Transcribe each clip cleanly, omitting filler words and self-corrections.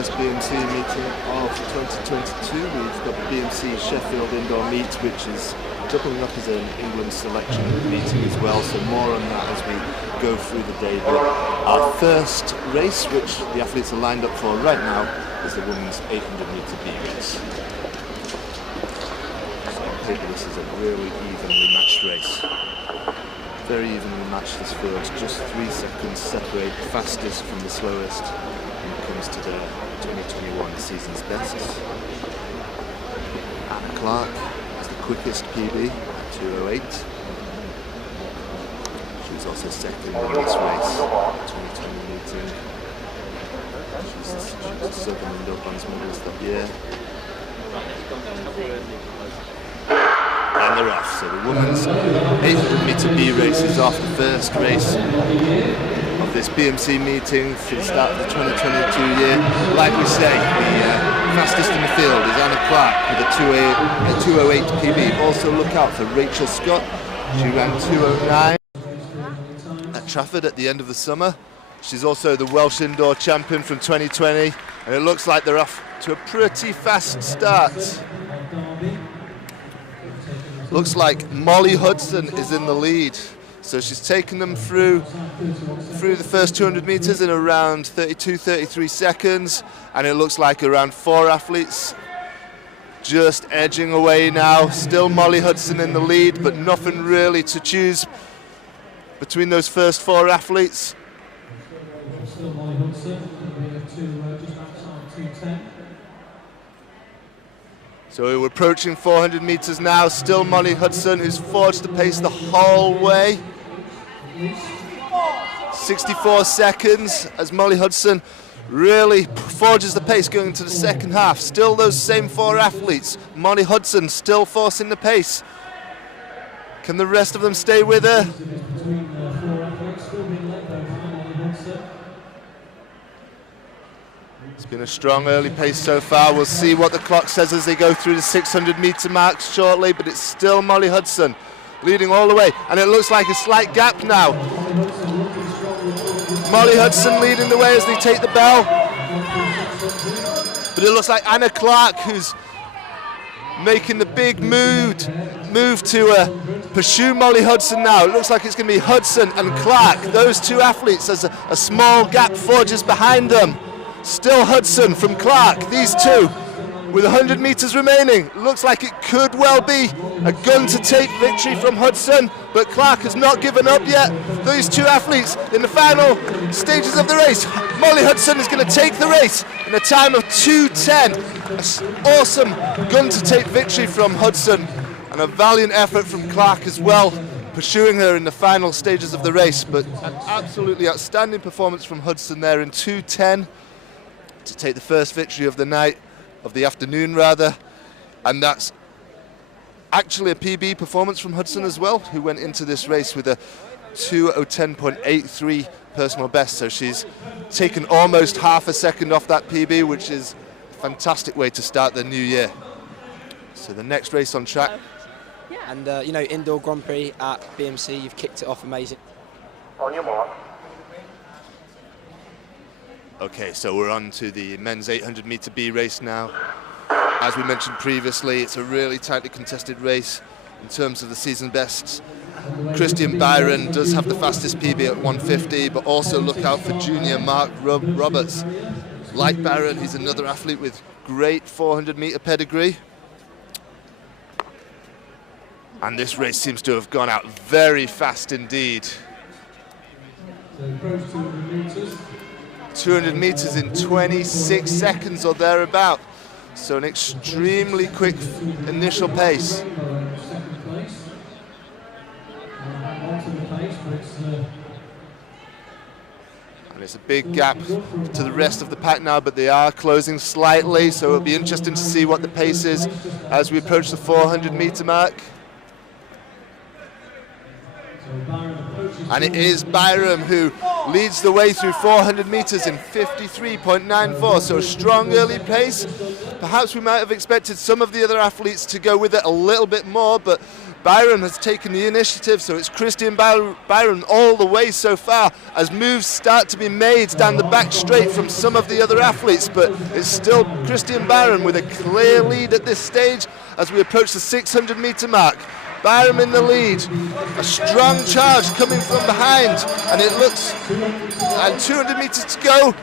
first BMC meeting of 2022. We've got the BMC Sheffield indoor meet, which is doubling up as an England selection meeting as well, so more on that as we go through the day. But our first race, which the athletes are lined up for right now, is the women's 800-metre B race. So on paper this is a really evenly matched race. Very evenly matched this field, just 3 seconds separate the fastest from the slowest when it comes to the 2021 season's best. Anna Clark is the quickest PB, 2:08. She was also second in this race, 2020 meeting. She's a Southern and Dublins medalist that year. And they're off. So the women's 800-metre B race is off, the first race of this BMC meeting for the start of the 2022 year. Like we say, the fastest in the field is Anna Clark with a 2:08 PB. Also look out for Rachel Scott. She ran 2:09 at Trafford at the end of the summer. She's also the Welsh indoor champion from 2020, and it looks like they're off to a pretty fast start. Looks like Molly Hudson is in the lead, so she's taken them through the first 200 metres in around 32-33 seconds, and it looks like around 4 athletes just edging away now. Still Molly Hudson in the lead, but nothing really to choose between those first 4 athletes. Still Molly Hudson, just outside 2:10. So we're approaching 400 metres now. Still Molly Hudson, who's forged the pace the whole way. 64 seconds as Molly Hudson really forges the pace going into the second half. Still those same 4 athletes. Molly Hudson still forcing the pace. Can the rest of them stay with her? It's been a strong early pace so far. We'll see what the clock says as they go through the 600-metre mark shortly, but it's still Molly Hudson leading all the way, and it looks like a slight gap now. Molly Hudson leading the way as they take the bell, but it looks like Anna Clark who's making the big move to pursue Molly Hudson now. It looks like it's going to be Hudson and Clark, those 2 athletes, as a small gap forges behind them. Still Hudson from Clark, these 2 with 100 metres remaining. Looks like it could well be a gun to take victory from Hudson, but Clark has not given up yet. These 2 athletes in the final stages of the race. Molly Hudson is going to take the race in a time of 2:10. An awesome gun to take victory from Hudson, and a valiant effort from Clark as well, pursuing her in the final stages of the race. But an absolutely outstanding performance from Hudson there in 2:10. To take the first victory of the night, of the afternoon rather, and that's actually a PB performance from Hudson as well, who went into this race with a 2:10.83 personal best, so she's taken almost half a second off that PB, which is a fantastic way to start the new year. So the next race on track. And indoor Grand Prix at BMC, you've kicked it off amazing. On your mark. Okay, so we're on to the men's 800-metre B race now. As we mentioned previously, it's a really tightly contested race in terms of the season bests. Christian Byron does have the fastest PB at 150, but also look out for junior Mark Roberts. Like Byron, he's another athlete with great 400-metre pedigree. And this race seems to have gone out very fast indeed. 200 metres in 26 seconds or thereabout. So an extremely quick initial pace. And it's a big gap to the rest of the pack now, but they are closing slightly, so it'll be interesting to see what the pace is as we approach the 400-metre mark. And it is Byram who leads the way through 400 metres in 53.94, so a strong early pace. Perhaps we might have expected some of the other athletes to go with it a little bit more, but Byron has taken the initiative, so it's Christian Byron all the way so far as moves start to be made down the back straight from some of the other athletes, but it's still Christian Byron with a clear lead at this stage as we approach the 600 metre mark. Byron in the lead, a strong charge coming from behind, and it looks, and 200 metres to go,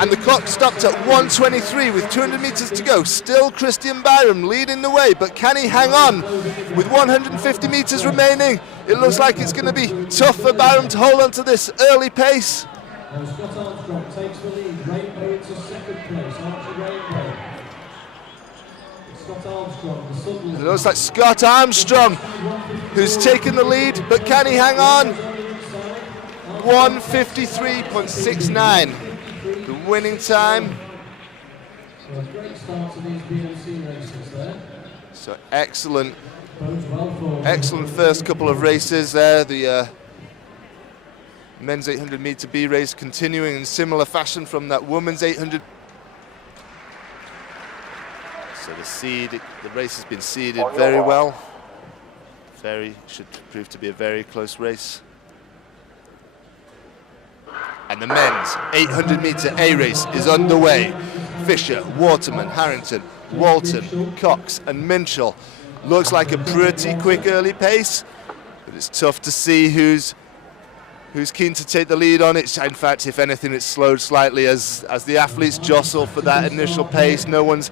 and the clock stopped at 1:23 with 200 metres to go. Still Christian Byron leading the way, but can he hang on with 150 metres remaining? It looks like it's going to be tough for Byron to hold on to this early pace. Scott Armstrong takes the lead, Rainbow into second place, Archie Rainbow. Scott Armstrong, the Sunderland. It looks like Scott Armstrong who's taken the lead, but can he hang on? 1:53.69, the winning time. So a great start to these BMC races there. So excellent, Bodes well for excellent first couple of races there. The men's 800 metre B race continuing in similar fashion from that women's 800. So the race has been seeded very well. Should prove to be a very close race. And the men's 800 metre A race is underway. Fisher, Waterman, Harrington, Walton, Cox and Minchell. Looks like a pretty quick early pace, but it's tough to see who's keen to take the lead on it. In fact, if anything, it's slowed slightly as the athletes jostle for that initial pace. No one's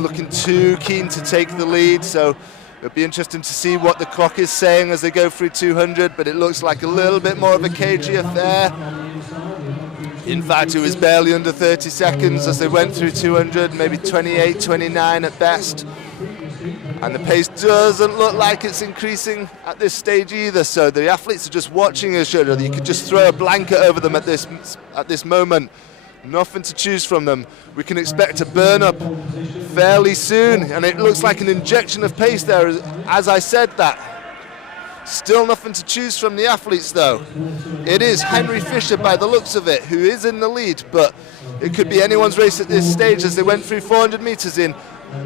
looking too keen to take the lead, so it'll be interesting to see what the clock is saying as they go through 200, but it looks like a little bit more of a cagey affair. In fact, it was barely under 30 seconds as they went through 200, maybe 28, 29 at best. And the pace doesn't look like it's increasing at this stage either, so the athletes are just watching each other. You could just throw a blanket over them at this moment. Nothing to choose from them. We can expect to burn up fairly soon, and it looks like an injection of pace there as I said that. Still nothing to choose from the athletes though. It is Henry Fisher by the looks of it who is in the lead, but it could be anyone's race at this stage as they went through 400 metres in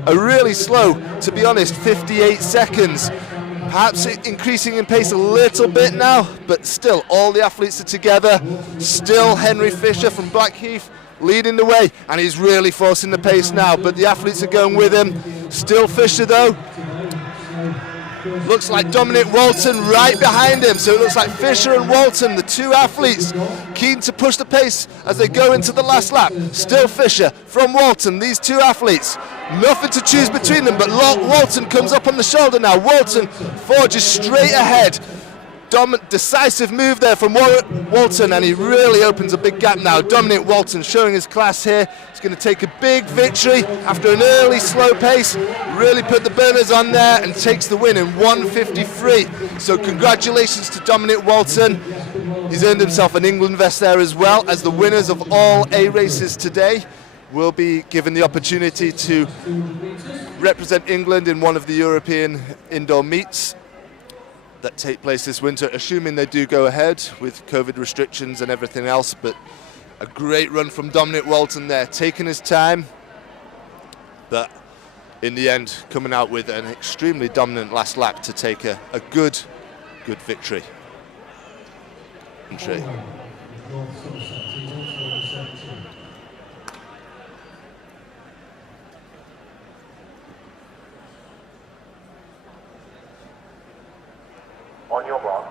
a really slow, to be honest, 58 seconds. Perhaps increasing in pace a little bit now, but still all the athletes are together. Still Henry Fisher from Blackheath leading the way, and he's really forcing the pace now, but the athletes are going with him. Still Fisher though. Looks like Dominic Walton right behind him, so it looks like Fisher and Walton, the two athletes, keen to push the pace as they go into the last lap. Still Fisher from Walton, these two athletes, nothing to choose between them, but Walton comes up on the shoulder now. Walton forges straight ahead. Decisive move there from Walton, and he really opens a big gap now. Dominic Walton showing his class here. He's going to take a big victory after an early slow pace. Really put the burners on there and takes the win in 1:53. So congratulations to Dominic Walton. He's earned himself an England vest there as well, as the winners of all A races today will be given the opportunity to represent England in one of the European indoor meets that take place this winter, assuming they do go ahead with COVID restrictions and everything else. But a great run from Dominic Walton there, taking his time, but in the end coming out with an extremely dominant last lap to take a good victory. On your mark.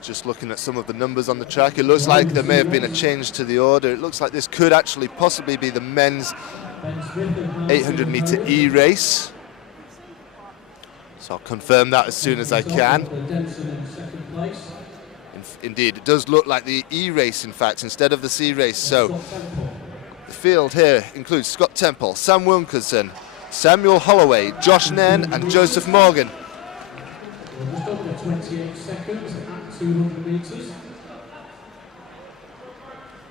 Just looking at some of the numbers on the track, it looks like there may have been a change to the order. It looks like this could actually possibly be the men's 800 metre E race. So I'll confirm that as soon as I can. Indeed, it does look like the E race, in fact, instead of the C race. So the field here includes Scott Temple, Sam Wilkinson, Samuel Holloway, Josh Nairn and Joseph Morgan. Just over 28 seconds at 200 metres.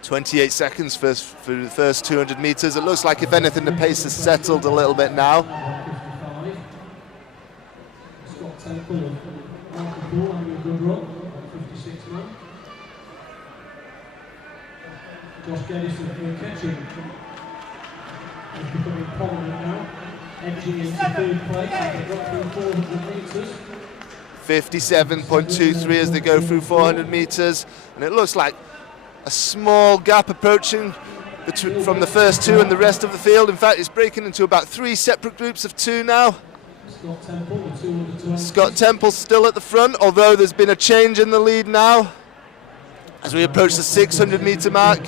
28 seconds for the first 200 metres. It looks like, if anything, the pace has settled a little bit now. 1:55. Scott Temple and Michael Poole having a good run. 1:56 now. Josh Geddes of catching is becoming prominent now, edging into third place as they got through 400 metres. 57.23 as they go through 400 metres, and it looks like a small gap approaching from the first two and the rest of the field. In fact, it's breaking into about 3 separate groups of 2 now. Scott Temple still at the front, although there's been a change in the lead now as we approach the 600 metre mark.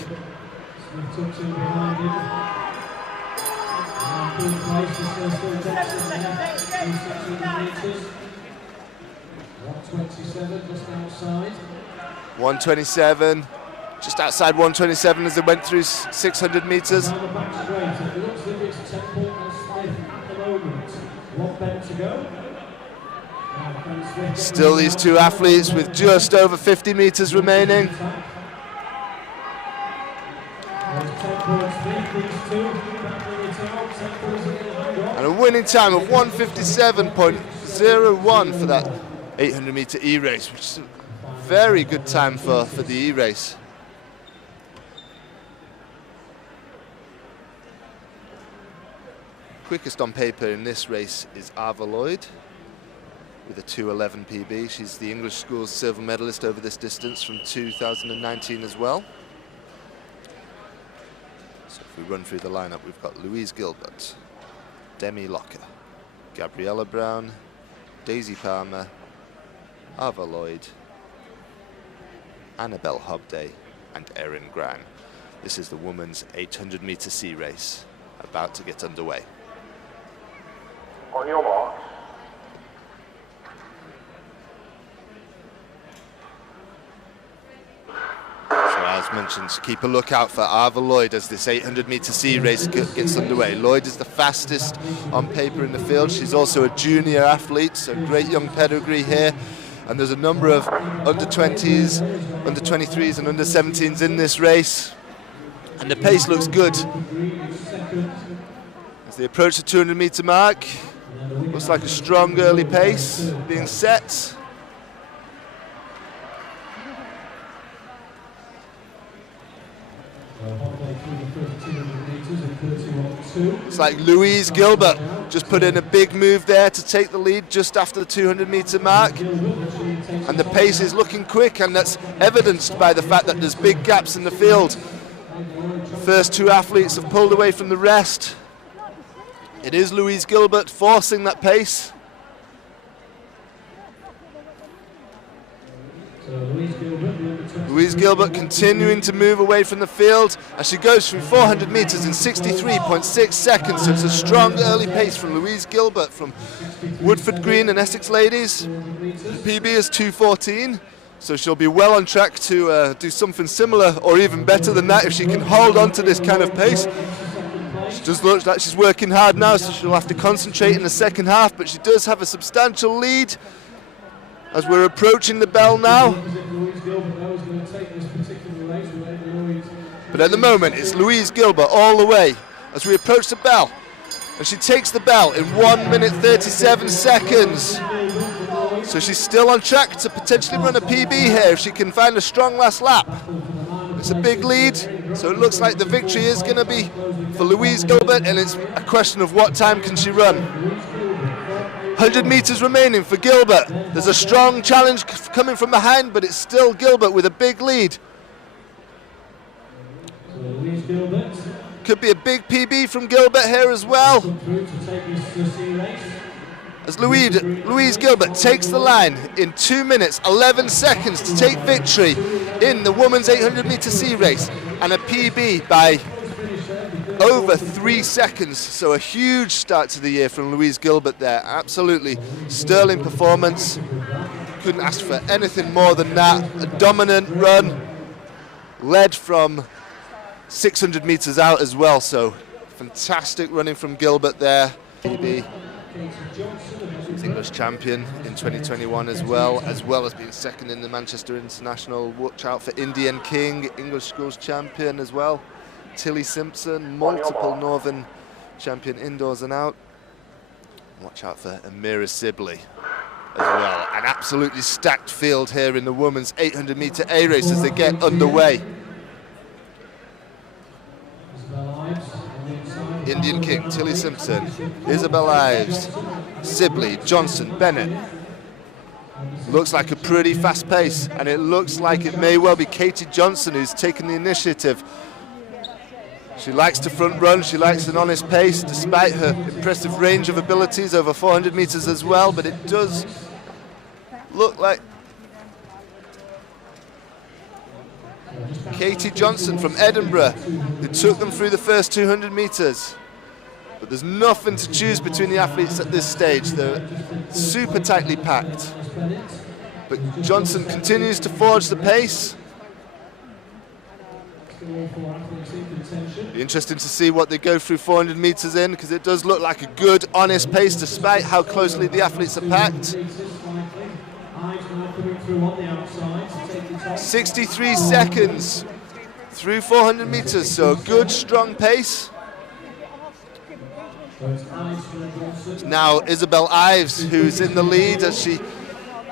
.127, just outside 127 as they went through 600 metres. Still these two athletes with just over 50 metres remaining. And a winning time of 1:57.01 for that 800 metre E-race, which is a very good time for the E-race. Quickest on paper in this race is Ava Lloyd with a 2:11 PB. She's the English school's silver medalist over this distance from 2019 as well. So if we run through the lineup, we've got Louise Gilbert, Demi Locker, Gabriella Brown, Daisy Palmer, Ava Lloyd, Annabelle Hobday and Erin Graham. This is the women's 800 metre sea race about to get underway. On your marks. So as mentioned, keep a lookout for Ava Lloyd as this 800 metre sea race gets underway. Lloyd is the fastest on paper in the field. She's also a junior athlete, so great young pedigree here. And there's a number of under 20s, under 23s and under 17s in this race. And the pace looks good. As they approach the 200 metre mark, looks like a strong early pace being set. It's like Louise Gilbert just put in a big move there to take the lead just after the 200 metre mark. And the pace is looking quick, and that's evidenced by the fact that there's big gaps in the field. The first two athletes have pulled away from the rest. It is Louise Gilbert forcing that pace. Louise Gilbert continuing to move away from the field as she goes through 400 metres in 63.6 seconds. So it's a strong early pace from Louise Gilbert from Woodford Green and Essex Ladies. The PB is 2:14, so she'll be well on track to do something similar or even better than that if she can hold on to this kind of pace. She does look like she's working hard now, so she'll have to concentrate in the second half, but she does have a substantial lead as we're approaching the bell now. But at the moment, it's Louise Gilbert all the way as we approach the bell. And she takes the bell in 1 minute 37 seconds. So she's still on track to potentially run a PB here if she can find a strong last lap. It's a big lead, so it looks like the victory is going to be for Louise Gilbert, and it's a question of what time can she run. 100 metres remaining for Gilbert. There's a strong challenge coming from behind, but it's still Gilbert with a big lead. Could be a big PB from Gilbert here as well. As Louise Gilbert takes the line in 2 minutes 11 seconds to take victory in the women's 800 metre sea race, and a PB by over 3 seconds. So a huge start to the year from Louise Gilbert there. Absolutely sterling performance. Couldn't ask for anything more than that. A dominant run, led from 600 metres out as well. So fantastic running from Gilbert there. PB. She's English champion in 2021 as well as being second in the Manchester International. Watch out for Indian King, English schools champion as well. Tilly Simpson, multiple Northern champion indoors and out. Watch out for Amira Sibley as well. An absolutely stacked field here in the women's 800 metre A race as they get underway. Indian King, Tilly Simpson, Isabel Ives, Sibley, Johnson, Bennett. Looks like a pretty fast pace, and it looks like it may well be Katie Johnson who's taken the initiative. She likes to front run, she likes an honest pace, despite her impressive range of abilities over 400 meters as well, but it does look like Katie Johnson from Edinburgh, who took them through the first 200 meters. But there's nothing to choose between the athletes at this stage. They're super tightly packed. But Johnson continues to forge the pace. Be interesting to see what they go through 400 meters in, because it does look like a good, honest pace despite how closely the athletes are packed. 63 seconds through 400 meters, so a good, strong pace. Now Isabel Ives, who's in the lead as she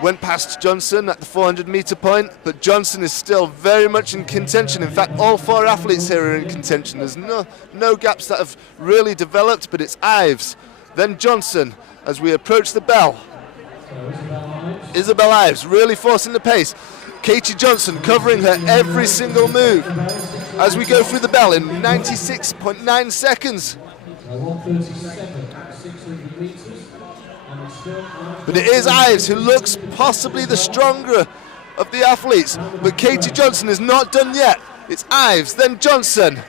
went past Johnson at the 400 meter point, but Johnson is still very much in contention. In fact, all four athletes here are in contention. There's no gaps that have really developed, but it's Ives, then Johnson as we approach the bell. Isabel Ives really forcing the pace. Katie Johnson covering her every single move as we go through the bell in 96.9 seconds. But it is Ives who looks possibly the stronger of the athletes, but Katie Johnson is not done yet. It's Ives, then Johnson.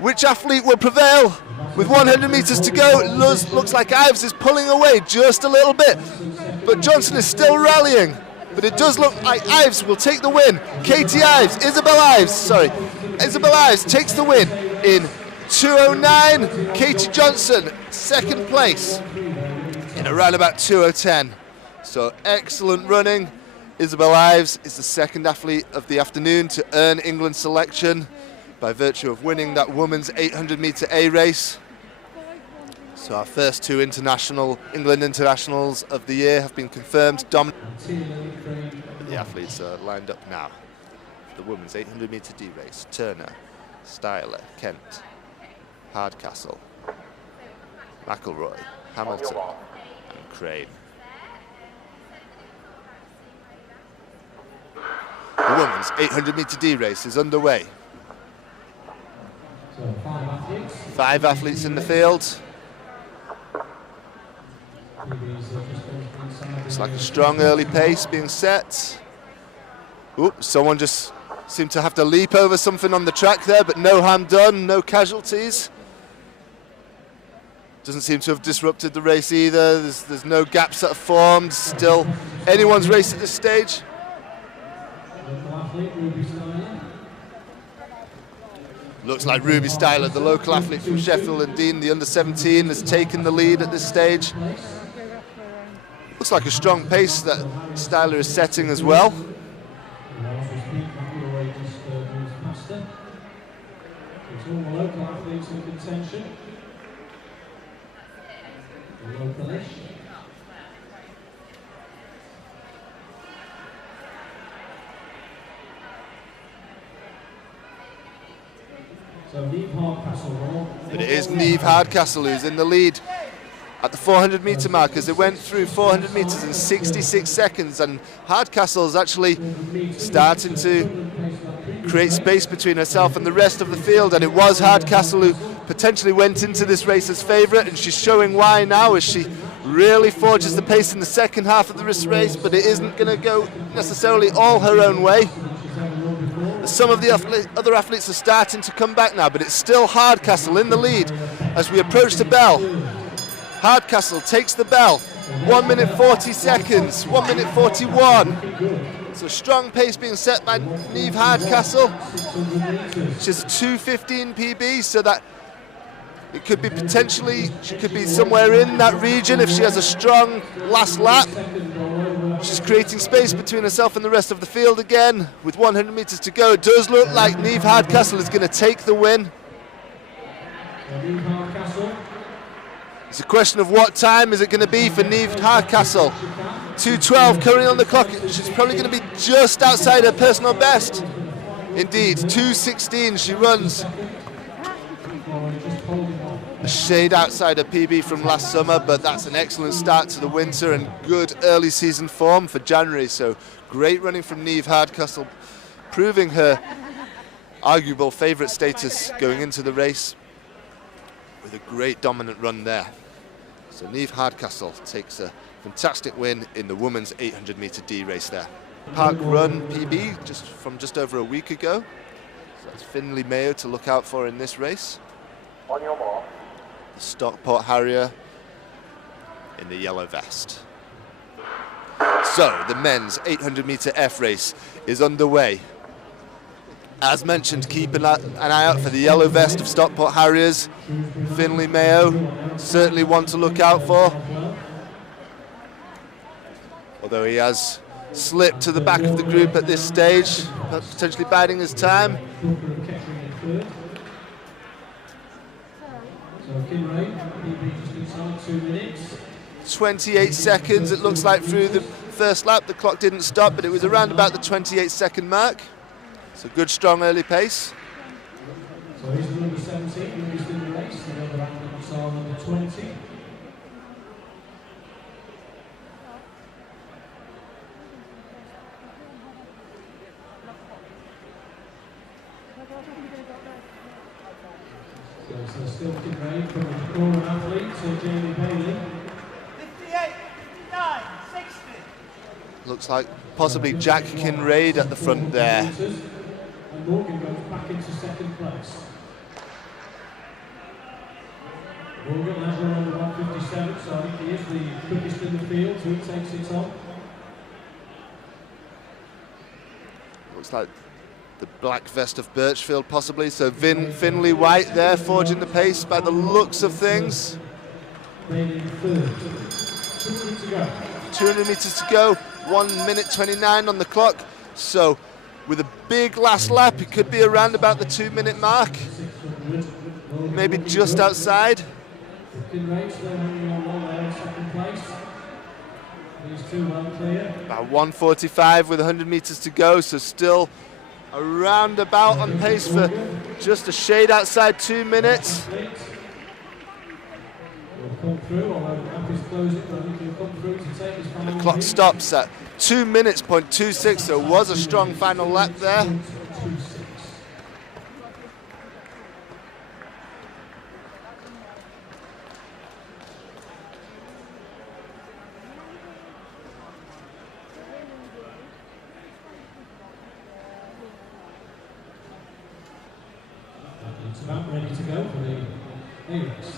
Which athlete will prevail? With 100 meters to go, it looks like Ives is pulling away just a little bit, but Johnson is still rallying. But it does look like Ives will take the win. Isabel Ives takes the win in 2:09. Katie Johnson, second place in around about 2:10. So excellent running. Isabel Ives is the second athlete of the afternoon to earn England selection by virtue of winning that women's 800 meter A race. So our first two England internationals of the year have been confirmed. The athletes are lined up now. The women's 800 meter D race: Turner, Styler, Kent, Hardcastle, McElroy, Hamilton, and Crane. The women's 800 meter D race is underway. 5 athletes in the field. It's like a strong early pace being set. Oops, someone just seemed to have to leap over something on the track there, but no harm done, no casualties. Doesn't seem to have disrupted the race either. There's no gaps that have formed. Still anyone's race at this stage. Looks like Ruby Styler, the local athlete from Sheffield and Dean, the under-17, has taken the lead at this stage. Looks like a strong pace that Styler is setting as well. But it is Niamh Hardcastle who's in the lead at the 400 meter mark as it went through 400 meters in 66 seconds, and Hardcastle is actually starting to create space between herself and the rest of the field, and it was Hardcastle who potentially went into this race as favourite, and she's showing why now as she really forges the pace in the second half of this race, but it isn't going to go necessarily all her own way. Some of the other athletes are starting to come back now, but it's still Hardcastle in the lead as we approach the bell. Hardcastle takes the bell, 1 minute 40 seconds, 1 minute 41. It's a strong pace being set by Niamh Hardcastle. She's a 2:15 PB, so that it could be potentially, she could be somewhere in that region if she has a strong last lap. She's creating space between herself and the rest of the field again. With 100 meters to go, it does look like Niamh Hardcastle is going to take the win. It's a question of what time is it going to be for Niamh Hardcastle. 2:12 currently on the clock. She's probably going to be just outside her personal best. Indeed, 2:16 she runs. a shade outside a PB from last summer, but that's an excellent start to the winter and good early season form for January. So great running from Niamh Hardcastle, proving her arguable favourite status going into the race with a great dominant run there. So Niamh Hardcastle takes a fantastic win in the women's 800 metre D race there. Park Run PB just over a week ago. So that's Finley Mayo to look out for in this race. On your mark. The Stockport Harrier in the yellow vest. So the men's 800 metre F race is underway. As mentioned, keep an eye out for the yellow vest of Stockport Harriers. Finley Mayo, certainly one to look out for. Although he has slipped to the back of the group at this stage, potentially biding his time. 28 seconds, it looks like, through the first lap. The clock didn't stop, but it was around about the 28-second mark. So good, strong early pace. So here's the number 17, who's in the race. The other applicants are number 20. So still Kinraid from the Coleridge athlete, so Jamie Bailey. 58, 59, 60. Looks like possibly Jack Kinraid at the front there. And Morgan goes back into second place. Morgan has run on the 157, so I think he is the quickest in the field, so he takes it on. Looks like the black vest of Birchfield possibly, so Finley White there forging the pace by the looks of things. 200 metres to go, 1 minute 29 on the clock, so with a big last lap it could be around about the 2 minute mark, maybe just outside. About 1:45 with 100 metres to go, so still around about on pace for just a shade outside 2 minutes. And the clock stops at 2 minutes, .26, so it was a strong final lap there. It's about ready to go for the A-race.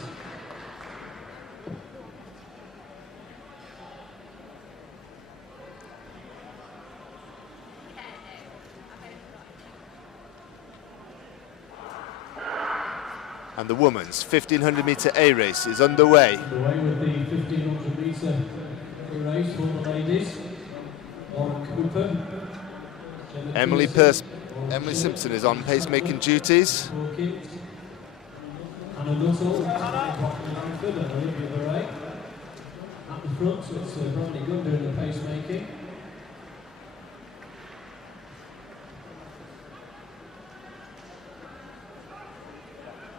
And the women's 1500 metre A race is underway. Underway with the 1500 metre A race for the ladies. Lauren Cooper. Emily Simpson is on pacemaking duties. Anna Nuttall, Langford and Olivia Murray. At the front, so it's Bradley Gunn doing the pacemaking.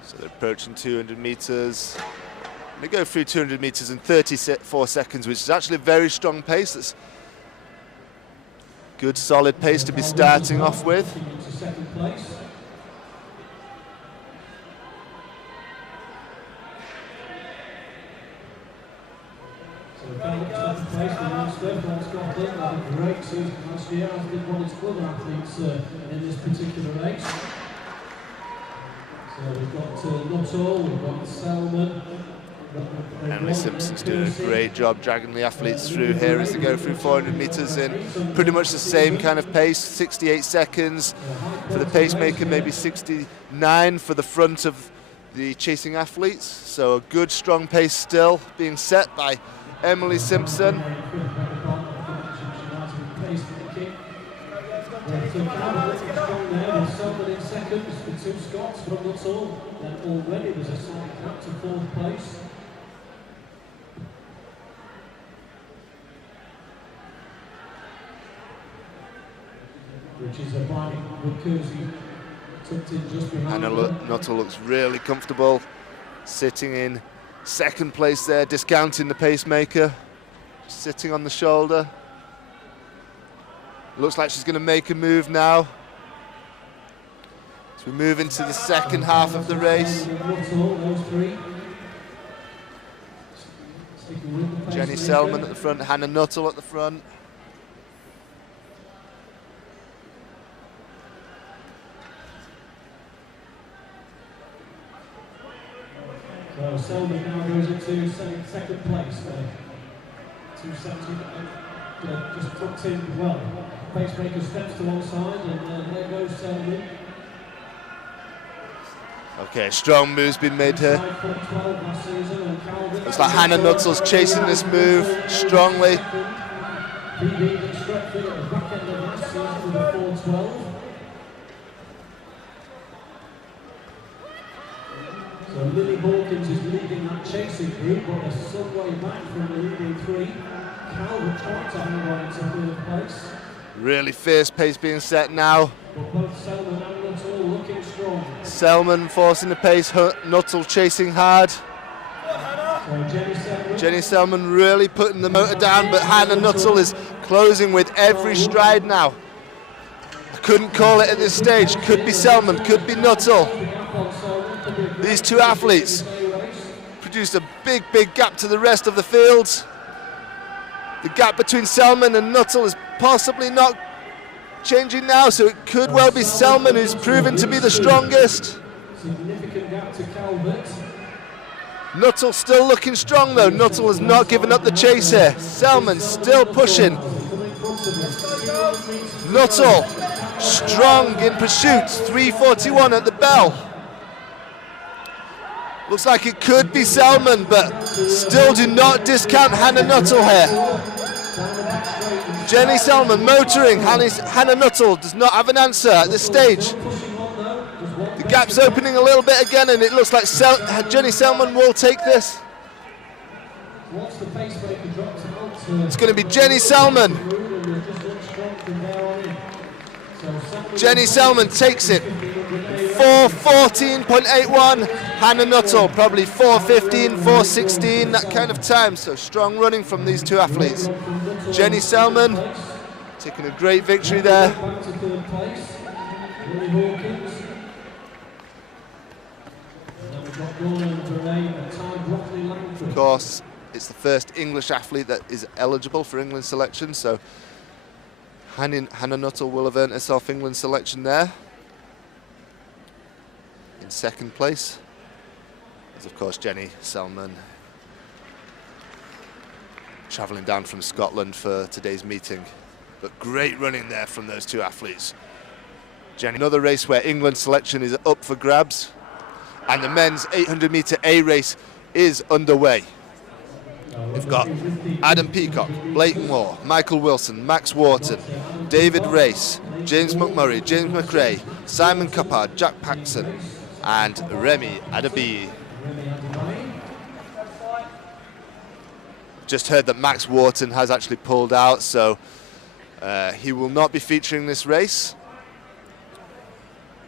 So they're approaching 200 metres. They go through 200 metres in 34 seconds, which is actually a very strong pace. That's good, solid pace to be starting off with. Into second place. So second place for Munster from Scotland. Had a great season last year, as did one of its other athletes in this particular race. So we've got Nuttall, we've got Selman. Emily Simpson's doing a great job dragging the athletes through here as they go through 400 metres in pretty much the same kind of pace, 68 seconds for the pacemaker, maybe 69 for the front of the chasing athletes. So a good strong pace still being set by Emily Simpson. Selman in second for two Scots from Nuttall, then already there's a slight gap to fourth place. Which is a binding with Kersey tucked in just behind. Anna Nuttall looks really comfortable, sitting in second place there, discounting the pacemaker, sitting on the shoulder. Looks like she's going to make a move now. As we move into the second half of the race. Jenny Selman at the front, Hannah Nuttall at the front. So Selman now goes into second place there. 270, just tucked in well. Pacemaker steps to one side and there goes Selman. Okay, strong move's been made here. Looks like Hannah Nuttall's chasing this move strongly. So Lily Hawkins is leading that chasing group, but they're some way back from the leading three. Calvert trying to hang on into third place. Really fierce pace being set now. But both Selman and Nuttall looking strong. Selman forcing the pace, Nuttall chasing hard. So Jenny Selman really putting the motor down, but Hannah Nuttall is closing with every stride now. I couldn't call it at this stage. Could be Selman, could be Nuttall. These two athletes produced a big, big gap to the rest of the field. The gap between Selman and Nuttall is possibly not changing now, so it could well be Selman who's proven to be the strongest. Significant gap to Calvert. Nuttall still looking strong though. Nuttall has not given up the chase here. Selman still pushing. Nuttall strong in pursuit. 3:41 at the bell. Looks like it could be Selman, but still do not discount Hannah Nuttall here. Jenny Selman motoring. Hannah Nuttall does not have an answer at this stage. The gap's opening a little bit again, and it looks like Jenny Selman will take this. It's going to be Jenny Selman. Jenny Selman takes it. 4:14.81. Hannah Nuttall probably 4:15, 4:16, that kind of time. So strong running from these two athletes. Jenny Selman taking a great victory there. Of course, it's the first English athlete that is eligible for England selection, so Hannah Nuttall will have earned herself England selection there. In second place is, of course, Jenny Selman, travelling down from Scotland for today's meeting. But great running there from those two athletes. Jenny, another race where England selection is up for grabs, and the men's 800 metre A race is underway. We've got Adam Peacock, Blake Moore, Michael Wilson, Max Wharton, David Race, James McMurray, James McRae, Simon Coppard, Jack Paxson, and Remy Adabi. Just heard that Max Wharton has actually pulled out, so he will not be featuring this race.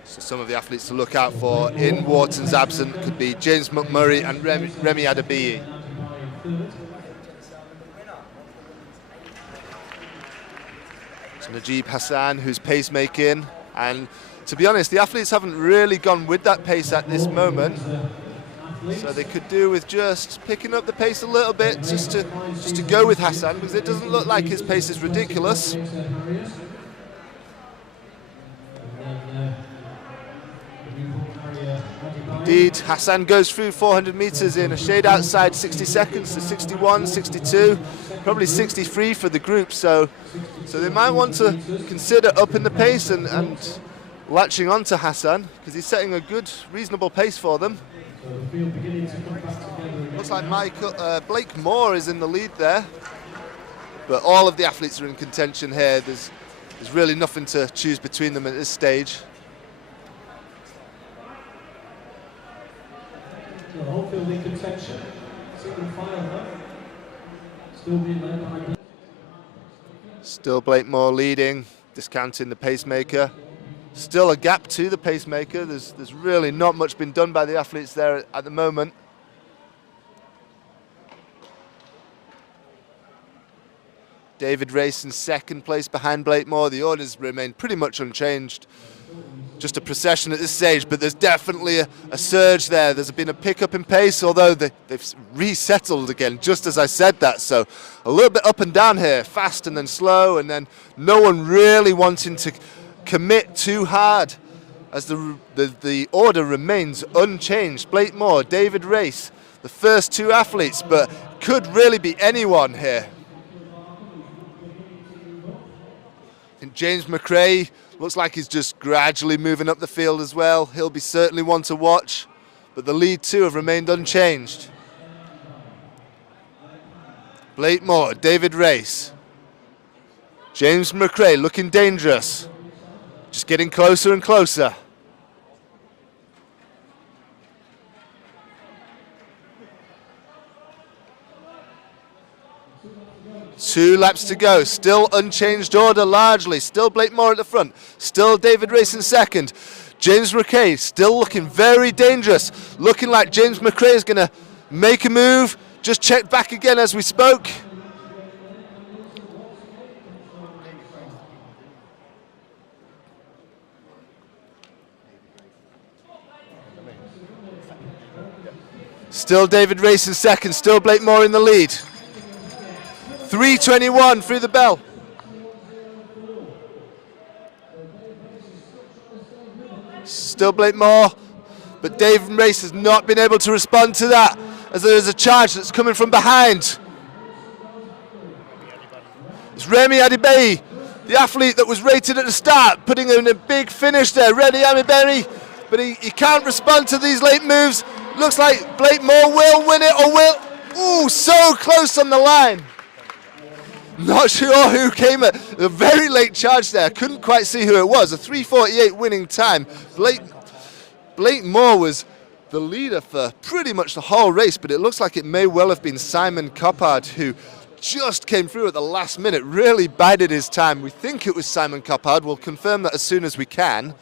So some of the athletes to look out for in Wharton's absence could be James McMurray and Remy Adabi. It's Najib Hassan who's pacemaking, and to be honest, the athletes haven't really gone with that pace at this moment. So they could do with just picking up the pace a little bit, just to go with Hassan, because it doesn't look like his pace is ridiculous. Indeed, Hassan goes through 400 metres in a shade outside 60 seconds to 61, 62, probably 63 for the group. So they might want to consider upping the pace and latching on to Hassan, because he's setting a good, reasonable pace for them. Looks like Blake Moore is in the lead there, but all of the athletes are in contention here. There's really nothing to choose between them at this stage. Still Blake Moore leading, discounting the pacemaker. Still a gap to the pacemaker. There's really not much been done by the athletes there at the moment. David Race in second place behind Blakemore. The orders remain pretty much unchanged. Just a procession at this stage, but there's definitely a surge there. There's been a pickup in pace, although they've resettled again, just as I said that. So a little bit up and down here, fast and then slow, and then no one really wanting to commit too hard as the order remains unchanged. Blakemore, David Race, the first two athletes, but could really be anyone here. And James McRae looks like he's just gradually moving up the field as well. He'll be certainly one to watch, but the lead two have remained unchanged. Blakemore, David Race. James McRae looking dangerous. Just getting closer and closer. Two laps to go, still unchanged order largely, still Blakemore at the front, still David Race in second. James McRae still looking very dangerous, looking like James McRae is going to make a move. Just checked back again as we spoke. Still David Race in second, still Blakemore in the lead. 3:21 through the bell. Still Blakemore, but David Race has not been able to respond to that as there is a charge that's coming from behind. It's Remy Adibayi, the athlete that was rated at the start, putting in a big finish there. Remy Adibayi, but he can't respond to these late moves. Looks like Blakemore will win it, or will. Ooh, so close on the line. Not sure who came at a very late charge there. Couldn't quite see who it was. A 3:48 winning time. Blakemore was the leader for pretty much the whole race, but it looks like it may well have been Simon Coppard who just came through at the last minute, really bided his time. We think it was Simon Coppard. We'll confirm that as soon as we can.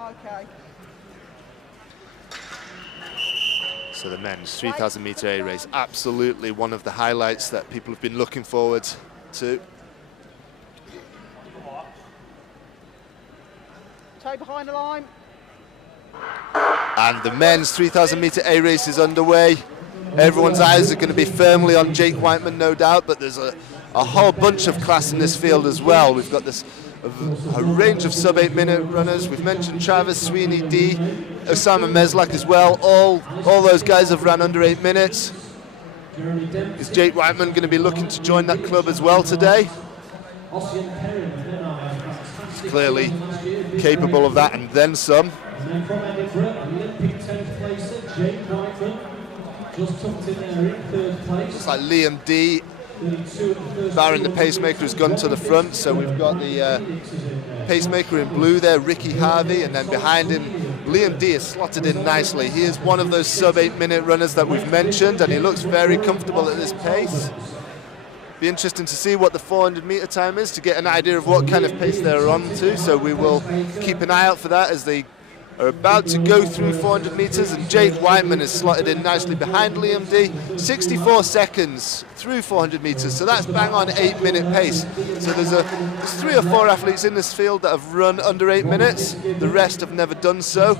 Okay. So the men's 3,000 metre A race, absolutely one of the highlights that people have been looking forward to. Stay behind the line. And the men's 3,000 metre A race is underway. Everyone's eyes are going to be firmly on Jake Whiteman, no doubt, but there's a whole bunch of class in this field as well. We've got this a range of sub-8 minute runners. We've mentioned Travis Sweeney, D, Osama Meslak as well. All those guys have ran under 8 minutes. Is Jake Whiteman going to be looking to join that club as well today? He's clearly capable of that and then some. And then from Edinburgh, Olympic 10th placer, Jake Whiteman, just tucked in there in 3rd place. Looks like Liam D, barring the pacemaker, has gone to the front, so we've got the pacemaker in blue there, Ricky Harvey, and then behind him Liam D is slotted in nicely. He is one of those sub-8 minute runners that we've mentioned, and he looks very comfortable at this pace. Be interesting to see what the 400 metre time is to get an idea of what kind of pace they're on to, so we will keep an eye out for that as they are about to go through 400 metres, and Jake Whiteman is slotted in nicely behind Liam D. 64 seconds through 400 metres, so that's bang on 8 minute pace. So there's 3 or 4 athletes in this field that have run under 8 minutes. The rest have never done so.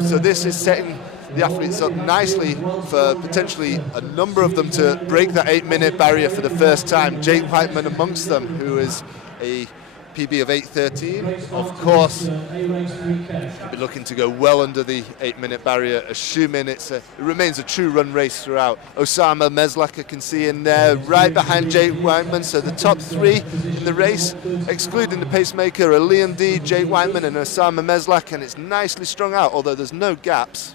So this is setting the athletes up nicely for potentially a number of them to break that 8 minute barrier for the first time. Jake Whiteman amongst them, who is a PB of 8:13. Of course, we'll be looking to go well under the 8 minute barrier, assuming it remains a true run race throughout. Osama Meslak I can see in there, right behind Jake Whiteman. So the top 3 in the race, excluding the pacemaker, are Liam D, Jake Whiteman and Osama Meslak, and it's nicely strung out, although there's no gaps.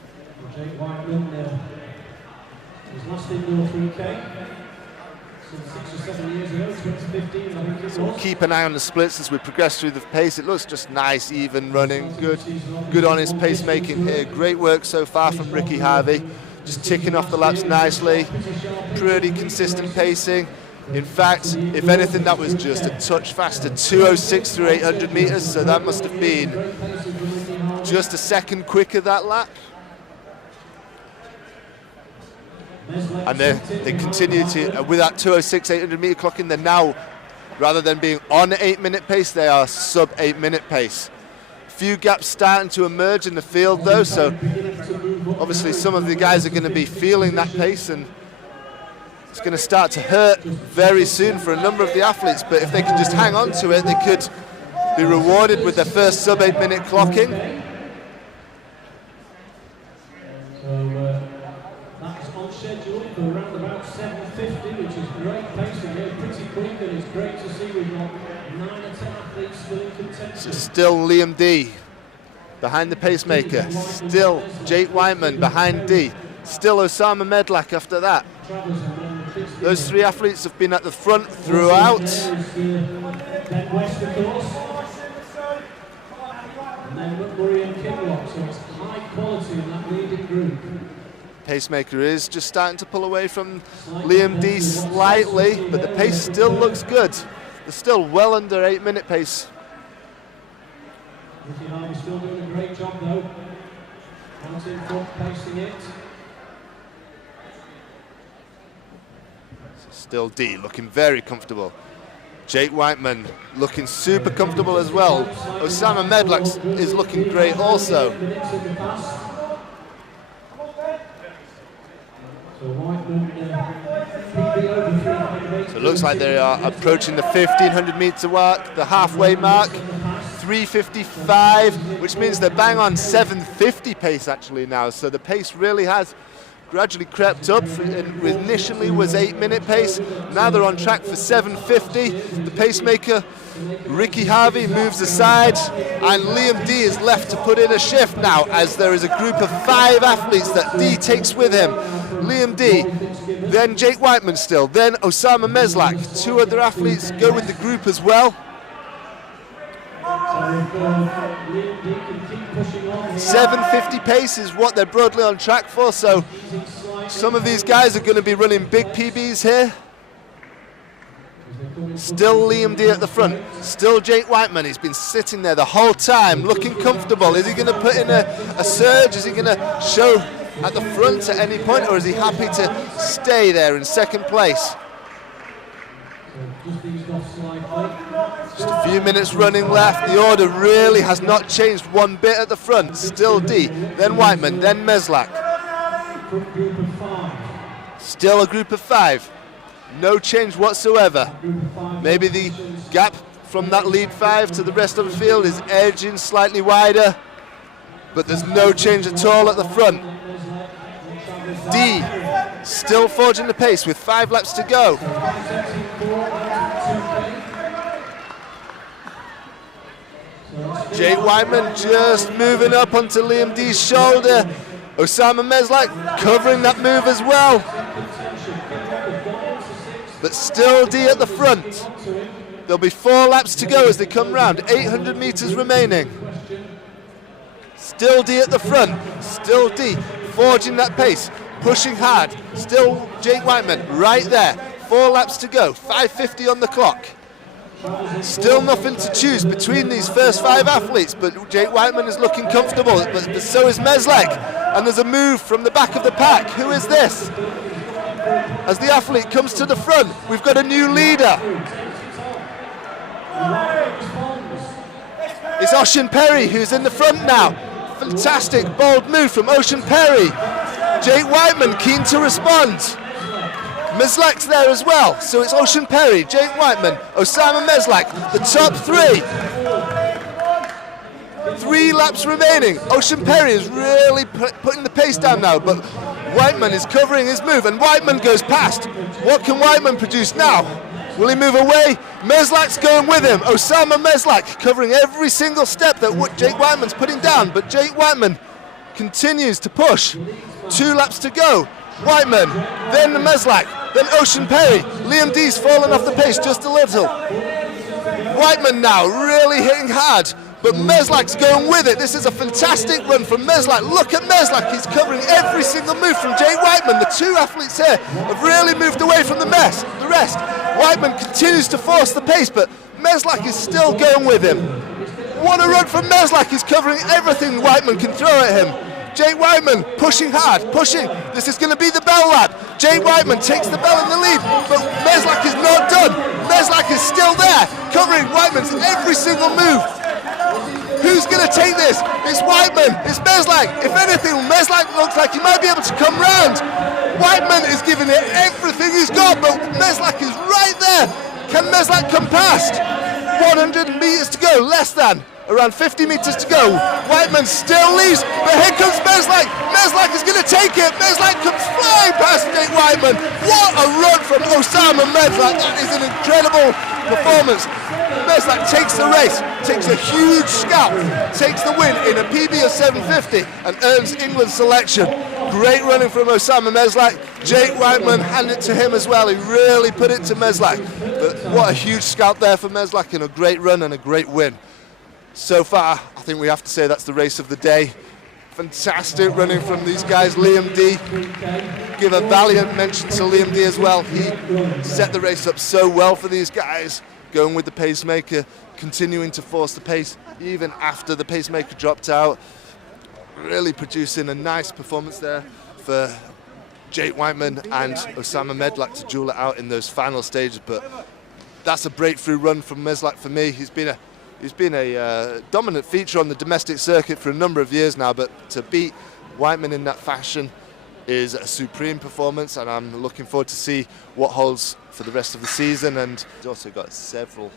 Jake Whiteman, his last indoor 3K, since 6 or 7 years ago, 2015, I think it was. So we'll keep an eye on the splits as we progress through the pace. It looks just nice, even running, good honest pacemaking here. Great work so far from Ricky Harvey, just ticking off the laps nicely, pretty consistent pacing. In fact, if anything, that was just a touch faster, 2:06 through 800 metres, so that must have been just a second quicker that lap. And they continue to, with that 2:06 800 meter clock in, they're now, rather than being on 8-minute pace, they are sub 8-minute pace. Few gaps starting to emerge in the field though, so obviously some of the guys are going to be feeling that pace, and it's going to start to hurt very soon for a number of the athletes. But if they can just hang on to it, they could be rewarded with their first sub 8-minute clocking. That's on schedule for around about 7:50, which is great pace. We're going pretty quick, and it's great to see we've got 9 or 10 athletes still in contention. So still Liam D behind the pacemaker, still Jake Whiteman behind D, still Osama Medlak after that. Those three athletes have been at the front throughout. Ben West, of course. And then McMurray and Kinlock, so it's high quality in that leading group. Pacemaker is just starting to pull away from Liam D slightly, but the pace still looks good. They're still well under 8-minute pace. Ricky Harvey's still doing a great job though. Out in front, pacing it. Still D looking very comfortable. Jake Whiteman looking super comfortable as well. Osama Medlak is looking great also. So it looks like they are approaching the 1500 meter mark, the halfway mark. 3:55, which means they're bang on 7:50 pace actually now. So the pace really has gradually crept up. Initially was 8-minute pace. Now they're on track for 7:50. The pacemaker, Ricky Harvey, moves aside, and Liam D is left to put in a shift now, as there is a group of 5 athletes that D takes with him. Liam D, then Jake Whiteman still, then Osama Medlak. 2 other athletes go with the group as well. 7:50 pace is what they're broadly on track for, so some of these guys are going to be running big PBs here. Still Liam D at the front, still Jake Whiteman. He's been sitting there the whole time looking comfortable. Is he going to put in a surge? Is he going to show at the front at any point, or is he happy to stay there in second place? Just a few minutes running left. The order really has not changed one bit at the front. Still D, then Whiteman, then Medlak. Still a group of 5. No change whatsoever. Maybe the gap from that lead 5 to the rest of the field is edging slightly wider, but there's no change at all at the front. D still forging the pace with 5 laps to go. Jake Whiteman just moving up onto Liam D's shoulder. Osama Medlak covering that move as well. But still D at the front. There'll be 4 laps to go as they come round. 800 meters remaining. Still D at the front. Still D forging that pace, pushing hard. Still Jake Whiteman right there. 4 laps to go. 5:50 on the clock. Still nothing to choose between these first 5 athletes, but Jake Whiteman is looking comfortable, but so is Medlak. And there's a move from the back of the pack. Who is this? As the athlete comes to the front, we've got a new leader. It's Ocean Perry who's in the front now. Fantastic, bold move from Ocean Perry. Jake Whiteman keen to respond. Medlak's there as well, so it's Ocean Perry, Jake Whiteman, Osama Medlak, the top 3. 3 laps remaining. Ocean Perry is really putting the pace down now, but Whiteman is covering his move, and Whiteman goes past. What can Whiteman produce now? Will he move away? Medlak's going with him. Osama Medlak covering every single step that Jake Whiteman's putting down, but Jake Whiteman continues to push. 2 laps to go. Whiteman, then Medlak, then Ocean Perry. Liam D's fallen off the pace just a little. Whiteman now really hitting hard, but Medlak's going with it. This is a fantastic run from Medlak. Look at Medlak, he's covering every single move from Jake Whiteman. The 2 athletes here have really moved away from the rest. Whiteman continues to force the pace, but Medlak is still going with him. What a run from Meslak. He's covering everything Whiteman can throw at him. Jake Whiteman pushing hard, pushing. This is going to be the bell lap. Jake Whiteman takes the bell in the lead, but Meslak is not done. Meslak is still there, covering Whiteman's every single move. Who's going to take this? It's Whiteman, it's Meslak. If anything, Meslak looks like he might be able to come round. Whiteman is giving it everything he's got, but Meslak is right there. Can Meslak come past? 100 metres to go, less than. Around 50 metres to go. Whiteman still leads, but here comes Meslak. Meslak is going to take it. Meslak comes flying past Jake Whiteman. What a run from Osama Meslak. That is an incredible performance. Meslak takes the race, takes a huge scalp, takes the win in a PB of 750 and earns England's selection. Great running from Osama Meslak. Jake Whiteman handed it to him as well. He really put it to Meslak. But what a huge scalp there for Meslak and a great run and a great win. So far, I think we have to say that's the race of the day. Fantastic running from these guys. Liam D, give a valiant mention to Liam D as well. He set the race up so well for these guys, going with the pacemaker, continuing to force the pace even after the pacemaker dropped out. Really producing a nice performance there for Jake Whiteman and Osama Meslak to duel it out in those final stages. But that's a breakthrough run from Meslak for me. He's been a dominant feature on the domestic circuit for a number of years now, but to beat Whiteman in that fashion is a supreme performance, and I'm looking forward to see what holds for the rest of the season. And he's also got several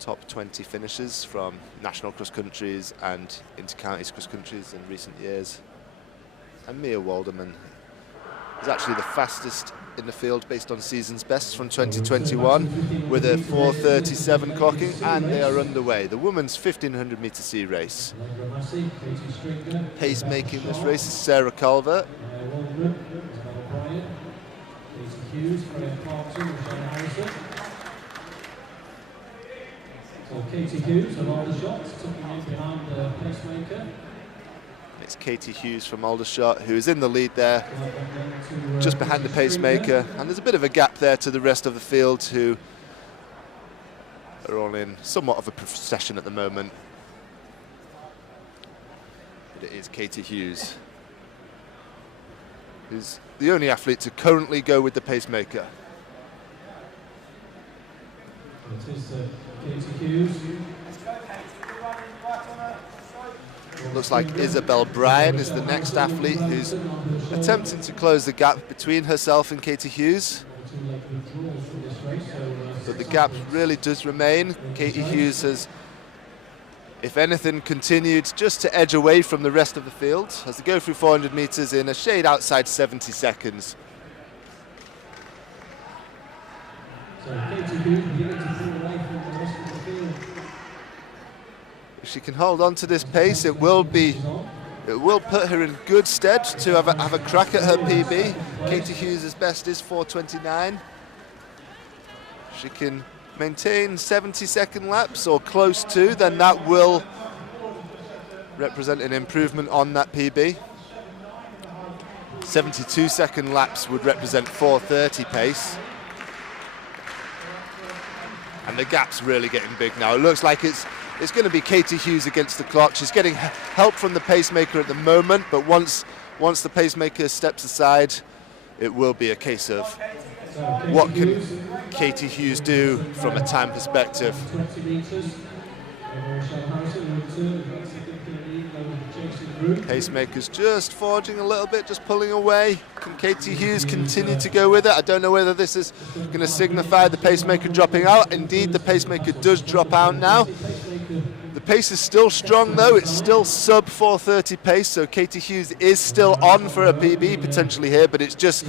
top 20 finishes from national cross countries and inter-counties cross countries in recent years. And Mia Walderman is actually the fastest in the field based on season's bests from 2021 with a 4:37 clocking, and they are underway. The women's 1500 metre sea race. Pacemaking this race is Sarah Culver. Katie Hughes from Aldershot, tucking in behind the pacemaker. It's Katie Hughes from Aldershot who is in the lead there, just behind the pacemaker, and there's a bit of a gap there to the rest of the field who are all in somewhat of a procession at the moment. But it is Katie Hughes who's the only athlete to currently go with the pacemaker. It is Katie Hughes. Looks like Isabel Bryan is the next athlete who's attempting to close the gap between herself and Katie Hughes. But the gap really does remain. Katie Hughes has, if anything, continued just to edge away from the rest of the field as they go through 400 metres in a shade outside 70 seconds. So Katie Hughes beginning to pull away from the rest of the field. If she can hold on to this pace, it will put her in good stead to have a crack at her PB. Katie Hughes' best is 4:29. She can maintain 70-second laps or close to, then that will represent an improvement on that PB. 72-second laps would represent 4:30 pace. And the gap's really getting big now. It looks like it's going to be Katie Hughes against the clock. She's getting help from the pacemaker at the moment, but once the pacemaker steps aside, it will be a case of what can Katie Hughes do from a time perspective. Pacemaker's just forging a little bit, just pulling away. Can Katie Hughes continue to go with it? I don't know whether this is going to signify the pacemaker dropping out. Indeed, the pacemaker does drop out now. The pace is still strong though, it's still sub 4:30 pace, so Katie Hughes is still on for a PB potentially here, but it's just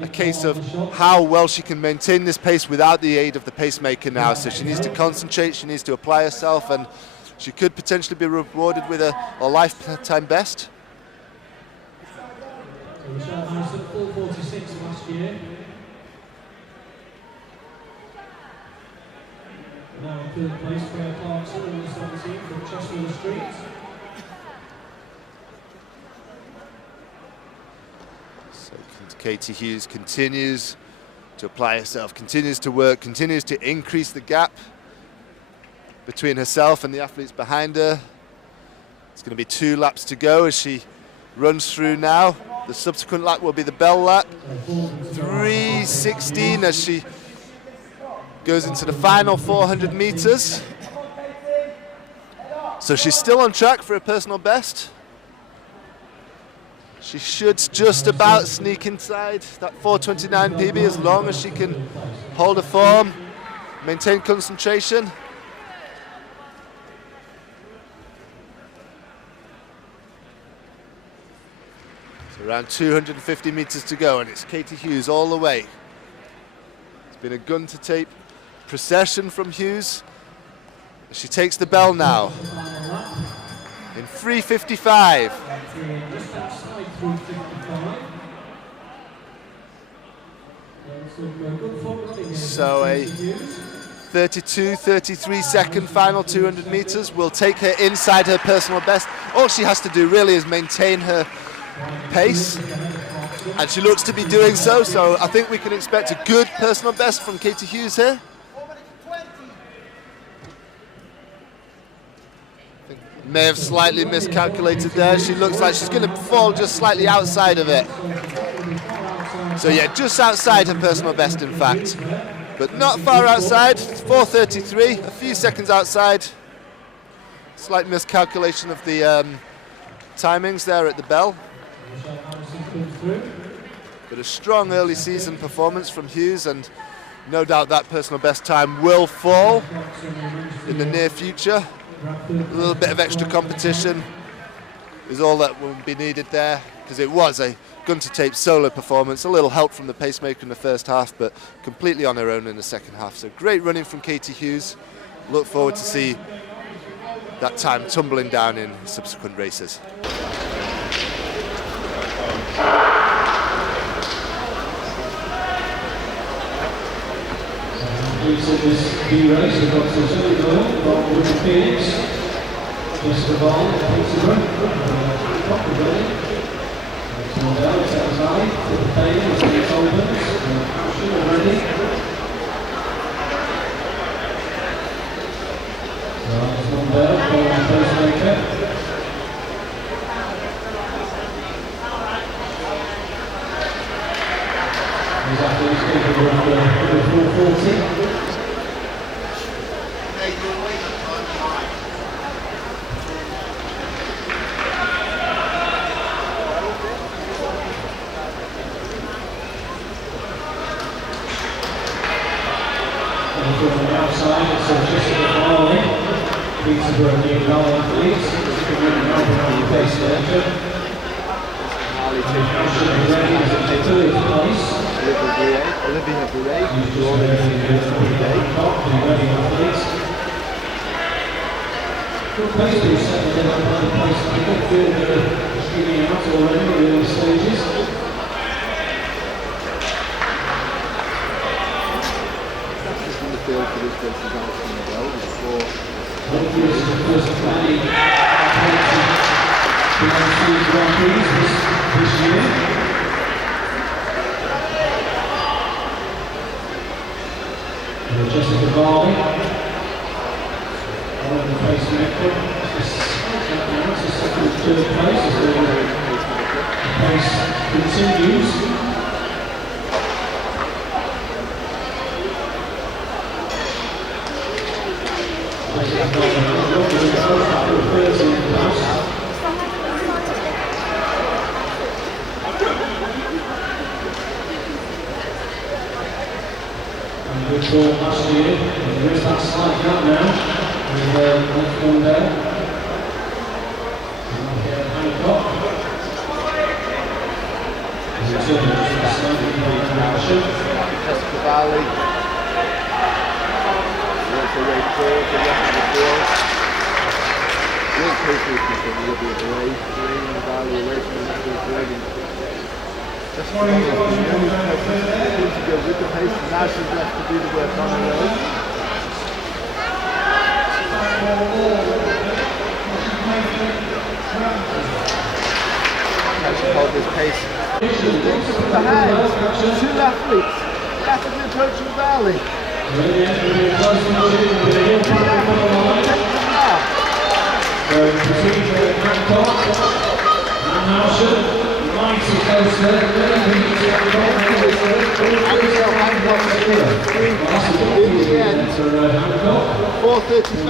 a case of how well she can maintain this pace without the aid of the pacemaker now. So she needs to concentrate, she needs to apply herself, and she could potentially be rewarded with a lifetime best. So Michelle Harrison, 4:46 last year. Now in third place, Freya Clarkson, number 17 from Chester Street. So Katie Hughes continues to apply herself, continues to work, continues to increase the gap. between herself and the athletes behind her. It's going to be 2 laps to go as she runs through now. The subsequent lap will be the bell lap. 3:16 as she goes into the final 400 meters. So she's still on track for a personal best. She should just about sneak inside that 4:29 PB as long as she can hold her form, maintain concentration. So around 250 meters to go, and it's Katie Hughes all the way. It's been a gun to tape procession from Hughes. She takes the bell now in 3:55. So a 32-33 second final 200 meters will take her inside her personal best. All she has to do really is maintain her pace, and she looks to be doing so. So I think we can expect a good personal best from Katie Hughes here. May have slightly miscalculated there. She looks like she's going to fall just slightly outside of it. So yeah, just outside her personal best, in fact. But not far outside. 4:33, a few seconds outside. Slight miscalculation of the timings there at the bell. But a strong early season performance from Hughes, and no doubt that personal best time will fall in the near future. A little bit of extra competition is all that will be needed there, because it was a gun-to-tape solo performance. A little help from the pacemaker in the first half, but completely on her own in the second half. So great running from Katie Hughes. Look forward to see that time tumbling down in subsequent races. Into this B race, we've got Suzuki from WIGHTMAN, Sheffield, Peterborough, Coleridge, Mordell, it's outside, for the Bailey, it's Albans, Ashton already. So it's Mordell, for the pacemaker. These athletes capable of 440. From the outside, it's Jessica Farley, Peterborough New Goal athletes, on the pacemaker. Ashton is ready as a third place. Olivia Bouret, He's just ready athletes. Good pace being set in by the pacemaker. Feel they're streaming out already in the early stages. For this race is Alison Bell before. Hopefully this is the first of many Grand Prix this year. Jessica Farley on the pacemaker. It's the second and third place as the pace continues. Good ball last year, there is that slight gap now, with left one there. Hancock. Jessica Valley. Works her way forward to the rest of the field. Great pace from Olivia Bouret, draining the Valley away from the rest of the field. Just to go with the pace, and now she's left to do the work on her own. Can she hold this pace? Behind, 2 athletes, rapidly approaching Valley. In the end, 4:35,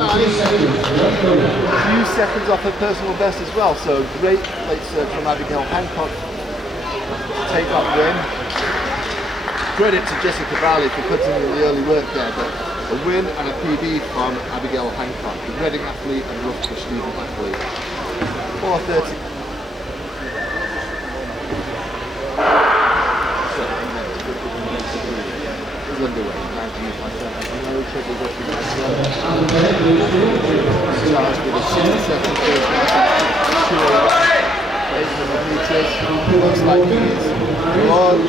a few seconds off her personal best as well, so great late surge from Abigail Hancock to take that win. Credit to Jessica Varley for putting in the early work there, but a win and a PB from Abigail Hancock, the Reading athlete and Roughbush Stephen athlete. 4:30. Underway. Starts with a 60-second first meters. Looks like he's on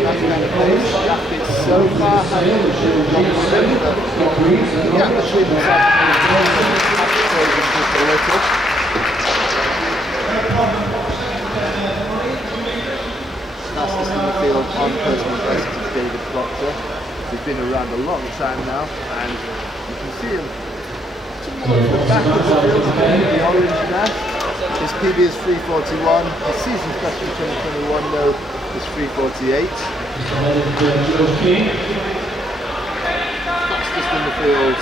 that kind of pace. The athlete's so far ahead of the shoe on the rim that the gap between themselves just a little. Fastest in the field on personal best is David Proctor. He's been around a long time now, and you can see him towards the back of the field, the orange there. His PB is 3:41. His season's best for 2021 though is 3:48. Fastest in the field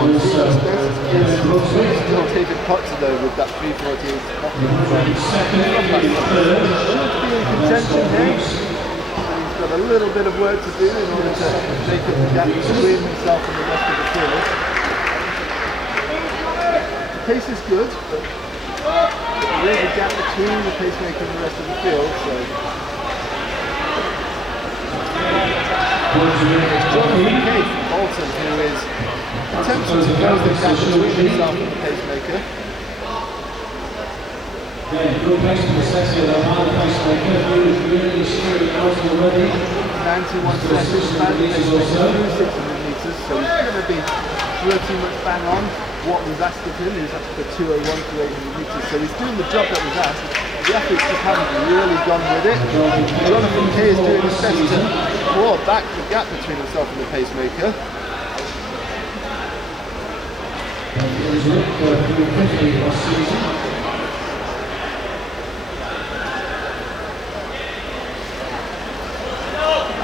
on season's best is still David Proctor though with that 3:48. Should be in contention here. Got a little bit of work to do in order to make up the gap between himself and the rest of the field. The pace is good, but there is a gap between the pacemaker and the rest of the field, so it's Jonathan Kay from Bolton who is attempting to close the gap between himself and the pacemaker. Good pace for the sexy, the final pacemaker, really steering out already. 91 seconds, about the pacemaker, 600 metres, so he's going to be pretty much bang on what was asked of him. He was asked for 2:01 to 800 metres, so he's doing the job that was asked. The athletes just haven't really gone with it. Jonathan Kay is doing his best to claw back the gap between himself and the pacemaker.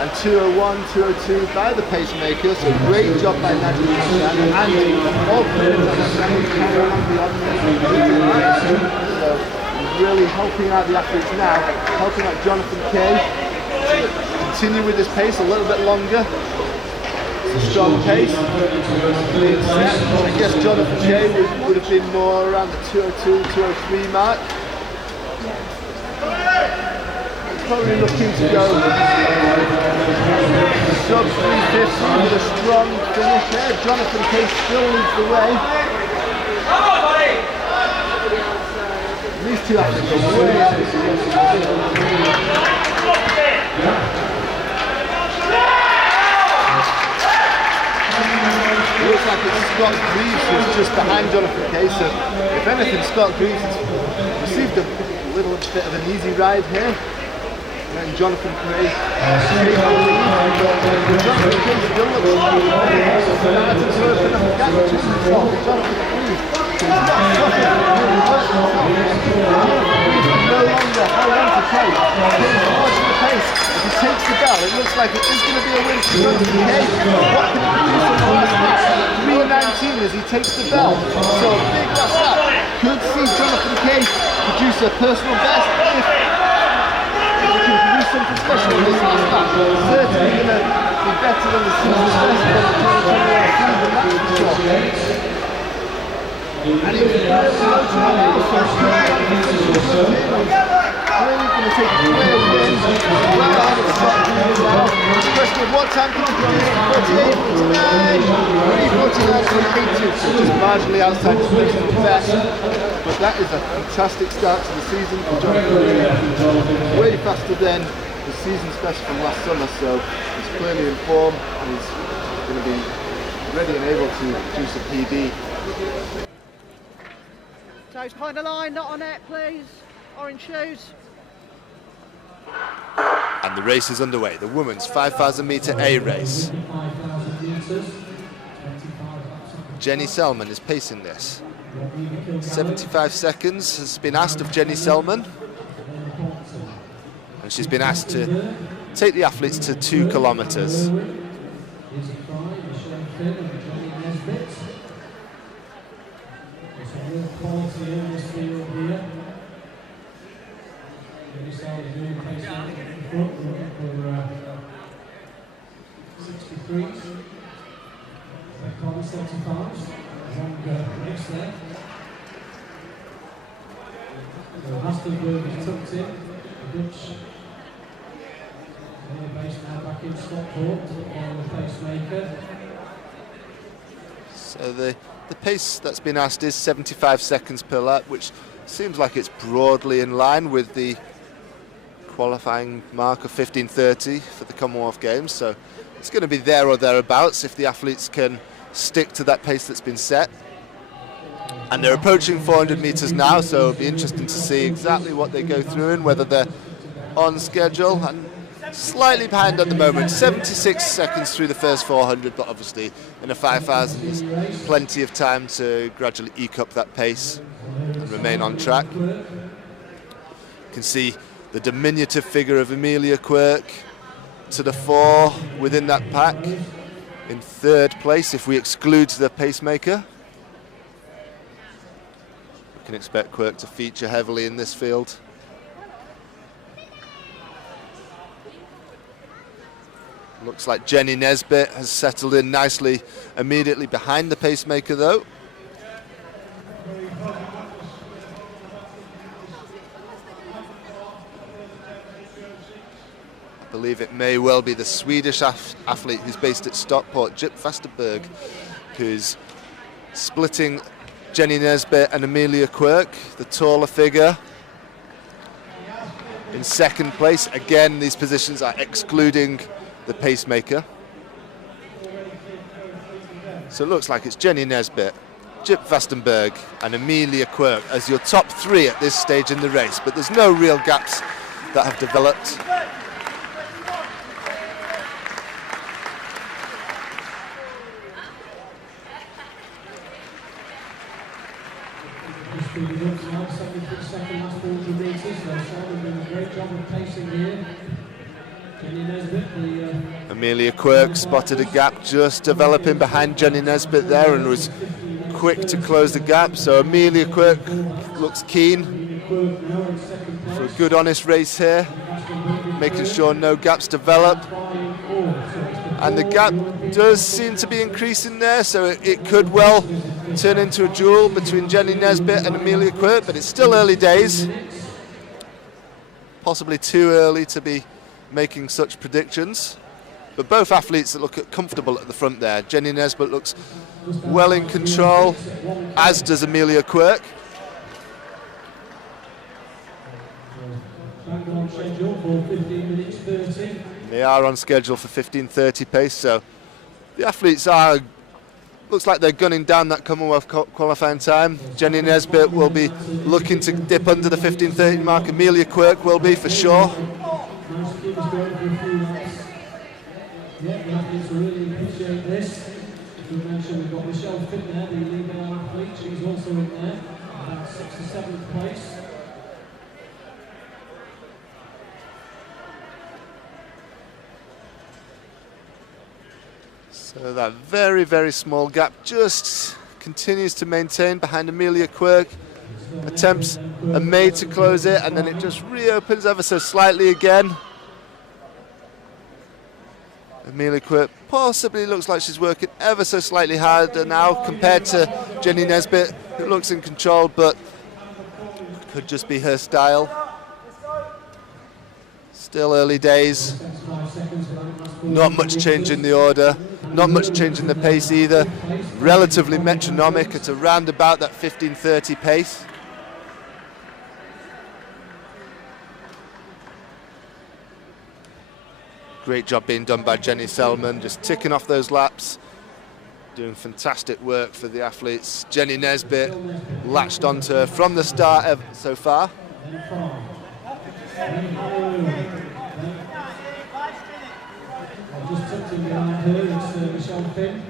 And 2:01, 2:02 by the pacemaker, so great job by Nadia Hassan, and all players on the ground carry on beyond the so really helping out the athletes now, helping out Jonathan Kay to continue with this pace a little bit longer. It's a strong pace. I guess Jonathan Kay would have been more around the 2:02, 2:03 mark. Probably looking to go sub 350 with a strong finish there. Jonathan Kay still leads the way. These two athletes are way ahead. It looks like it's Scott Greaves who's just behind Jonathan Kay, so if anything Scott Greaves has received a little bit of an easy ride here. And Jonathan Kay takes the lead. Jonathan Kay still looks like he's starting to open up the gap between himself and Jonathan Greaves. He's not suffering really hurt himself. Jonathan Greaves can no longer hold on to Kay. Kay's watching the pace. If he takes the bell, it looks like it is going to be a win for Jonathan Kay. What can he produce on the last lap? 3:19 as he takes the bell. So a big last lap. Could see Jonathan Kay produce a personal best if he can produce something special in this last lap. Certainly going to be better than the season's best for the 2021 season, that's for sure. And he's really motoring now, so really going to take a clear win. Well ahead of Scott Greaves now. The question of what time can he produce? 48, 49, 3:49, 3:82, which is marginally outside the season's best. But that is a fantastic start to the season for Jonathan Greaves. Way faster than the season's best from last summer, so he's clearly in form and he's going to be ready and able to produce a PB. Toes behind the line, not on net, please. Orange shoes. And the race is underway, the women's 5,000 metre A race. Jenny Selman is pacing this. 75 seconds has been asked of Jenny Selman. And she's been asked to take the athletes to 2 kilometres. Is tucked in. The Dutch base now back in Stockport on the pacemaker. So the pace that's been asked is 75 seconds per lap, which seems like it's broadly in line with the qualifying mark of 15:30 for the Commonwealth Games. So it's going to be there or thereabouts if the athletes can stick to that pace that's been set. And they're approaching 400 metres now, so it'll be interesting to see exactly what they go through and whether they're on schedule. And slightly behind at the moment, 76 seconds through the first 400, but obviously in a 5,000 there's plenty of time to gradually eke up that pace and remain on track. You can see the diminutive figure of Amelia Quirk to the fore within that pack, in 3rd place if we exclude the pacemaker. We can expect Quirk to feature heavily in this field. Looks like Jenny Nesbitt has settled in nicely immediately behind the pacemaker though. I believe it may well be the Swedish athlete who's based at Stockport, Jip Vasterberg, who's splitting Jenny Nesbitt and Amelia Quirk, the taller figure, in 2nd place. Again, these positions are excluding the pacemaker. So it looks like it's Jenny Nesbitt, Jip Vastenberg and Amelia Quirk as your top 3 at this stage in the race, but there's no real gaps that have developed. Amelia Quirk spotted a gap just developing behind Jenny Nesbitt there and was quick to close the gap. So Amelia Quirk looks keen for a good honest race here, making sure no gaps develop. And the gap does seem to be increasing there, so it could well turn into a duel between Jenny Nesbitt and Amelia Quirk, but it's still early days. Possibly too early to be making such predictions. But both athletes look comfortable at the front there. Jenny Nesbitt looks well in control, as does Amelia Quirk. They are on schedule for 15:30 pace, so the athletes are, looks like they're gunning down that Commonwealth qualifying time. Jenny Nesbitt will be looking to dip under the 15:30 mark. Amelia Quirk will be for sure. Yeah, the athletes really appreciate this. We mentioned we've got Michelle Finn there, the lead athlete. She's also in there, about 6th or 7th place. So that very, very small gap just continues to maintain behind Amelia Quirk. Attempts are made to close it, and then it just reopens ever so slightly again. Amelia Quirk possibly looks like she's working ever so slightly harder now compared to Jenny Nesbitt, who looks in control, but could just be her style. Still early days. Not much change in the order, not much change in the pace either. Relatively metronomic at around about that 15:30 pace. Great job being done by Jenny Selman, just ticking off those laps, doing fantastic work for the athletes. Jenny Nesbitt latched onto her from the start so far. Just tucked in behind her is Michelle Finn.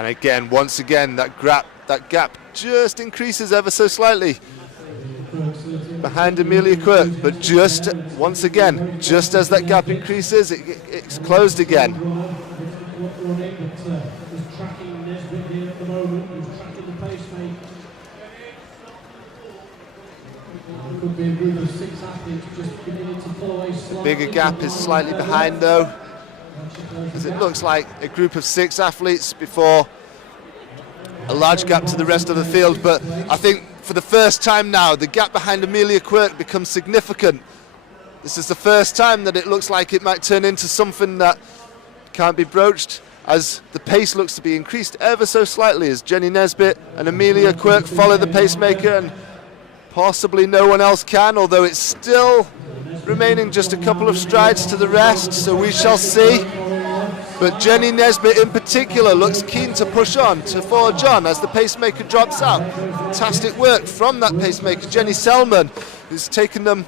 And again, once again, that gap just increases ever so slightly behind Amelia Quirk, but just, once again, just as that gap increases, it's closed again. The bigger gap is slightly behind though, as it looks like a group of 6 athletes before a large gap to the rest of the field. But I think for the first time now, the gap behind Amelia Quirk becomes significant. This is the first time that it looks like it might turn into something that can't be broached, as the pace looks to be increased ever so slightly as Jenny Nesbitt and Amelia Quirk follow the pacemaker, and possibly no one else can, although it's still remaining just a couple of strides to the rest, so we shall see. But Jenny Nesbitt in particular looks keen to push on, to forge on as the pacemaker drops out. Fantastic work from that pacemaker, Jenny Selman, who's taken them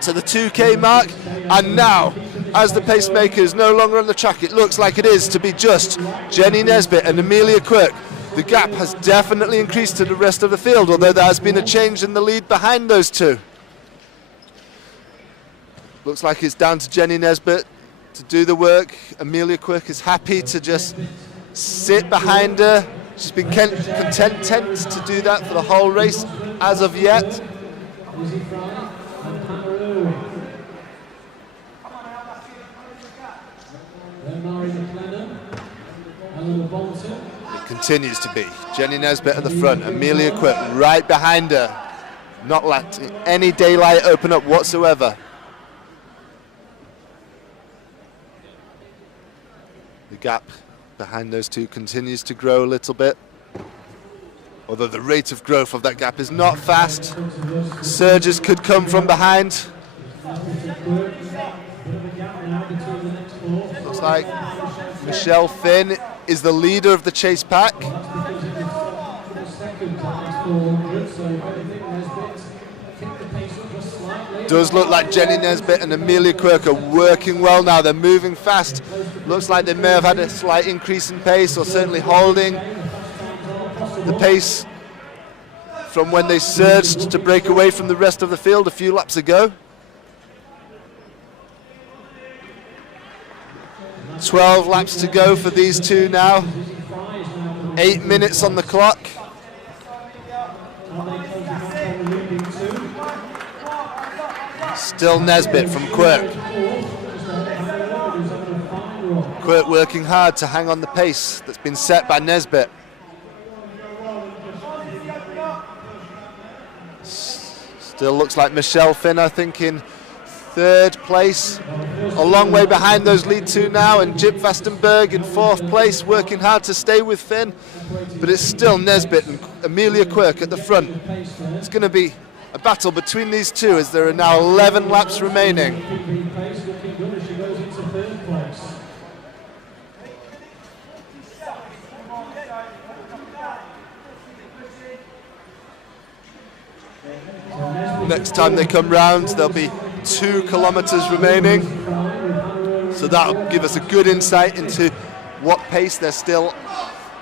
to the 2K mark. And now, as the pacemaker is no longer on the track, it looks like it is to be just Jenny Nesbitt and Amelia Quirk. The gap has definitely increased to the rest of the field, although there has been a change in the lead behind those two. Looks like it's down to Jenny Nesbitt to do the work. Amelia Quirk is happy to just sit behind her. She's been content to do that for the whole race as of yet. It continues to be Jenny Nesbitt at the front, Amelia Quirk right behind her, not letting any daylight open up whatsoever. The gap behind those two continues to grow a little bit, although the rate of growth of that gap is not fast. Surges could come from behind. Looks like Michelle Finn is the leader of the chase pack. Does look like Jenny Nesbitt and Amelia Quirk are working well now. They're moving fast. Looks like they may have had a slight increase in pace, or certainly holding the pace from when they surged to break away from the rest of the field a few laps ago. 12 laps to go for these two now. 8 minutes on the clock. Still Nesbitt from Quirk. Quirk working hard to hang on the pace that's been set by Nesbitt. Still looks like Michelle Finn, I think, in 3rd place. A long way behind those lead two now, and Jip Vastenberg in 4th place, working hard to stay with Finn. But it's still Nesbitt and Amelia Quirk at the front. It's going to be a battle between these two as there are now 11 laps remaining. Next time they come round, there'll be 2 kilometres remaining. So that'll give us a good insight into what pace they're still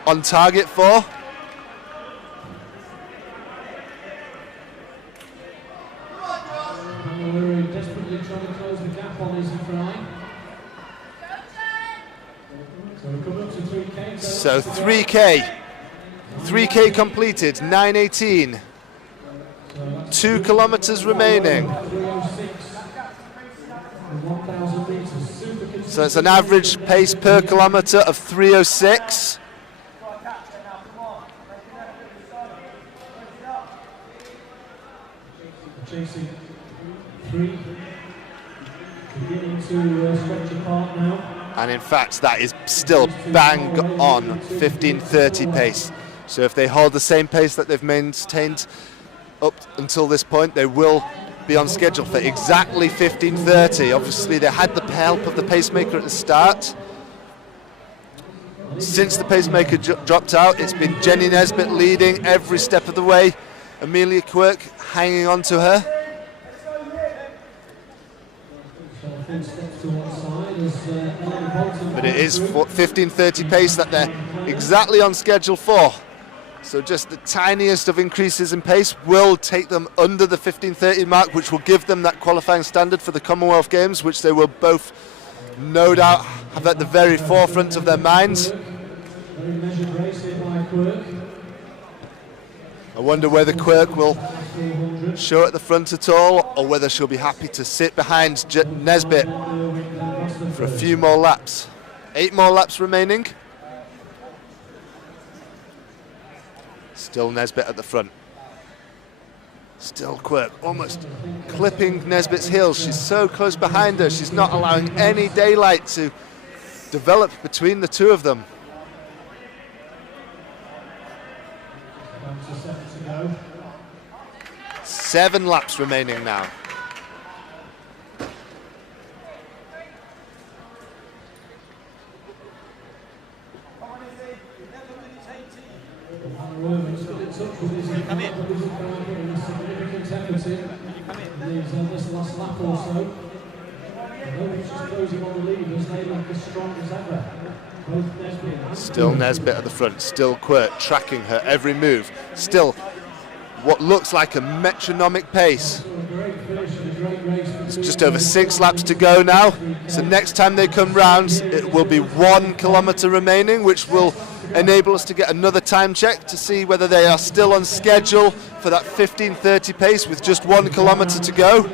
on target for. Desperately trying to close the gap on Izzy Fry. So we're coming up to 3K. So 3K completed, 9:18. 2 kilometres remaining. So it's an average pace per kilometre of 3:06. Chasing 3, beginning to stretch apart now. And in fact, that is still bang on 15:30 pace. So if they hold the same pace that they've maintained up until this point, they will be on schedule for exactly 15:30. Obviously, they had the help of the pacemaker at the start. Since the pacemaker dropped out, it's been Jenny Nesbitt leading every step of the way. Amelia Quirk hanging on to her. But it is 15:30 pace that they're exactly on schedule for. So just the tiniest of increases in pace will take them under the 15:30 mark, which will give them that qualifying standard for the Commonwealth Games, which they will both no doubt have at the very forefront of their minds. Very measured race here by Quirk. I wonder whether Quirk will show at the front at all, or whether she'll be happy to sit behind Nesbitt for a few more laps. 8 more laps remaining. Still Nesbitt at the front. Still Quirk, almost clipping Nesbitt's heels. She's so close behind her. She's not allowing any daylight to develop between the two of them. Down to 7 to go. 7 laps remaining now. Still in touch with his significant effort in this last lap or so. Although he's just closing on the leaders, they look as strong as ever. Both Nesbitt and Still Nesbitt at the front, still Quirk tracking her every move. Still what looks like a metronomic pace. It's just over 6 laps to go now. So next time they come round, it will be 1 kilometre remaining, which will enable us to get another time check to see whether they are still on schedule for that 15:30 pace with just 1 kilometre to go.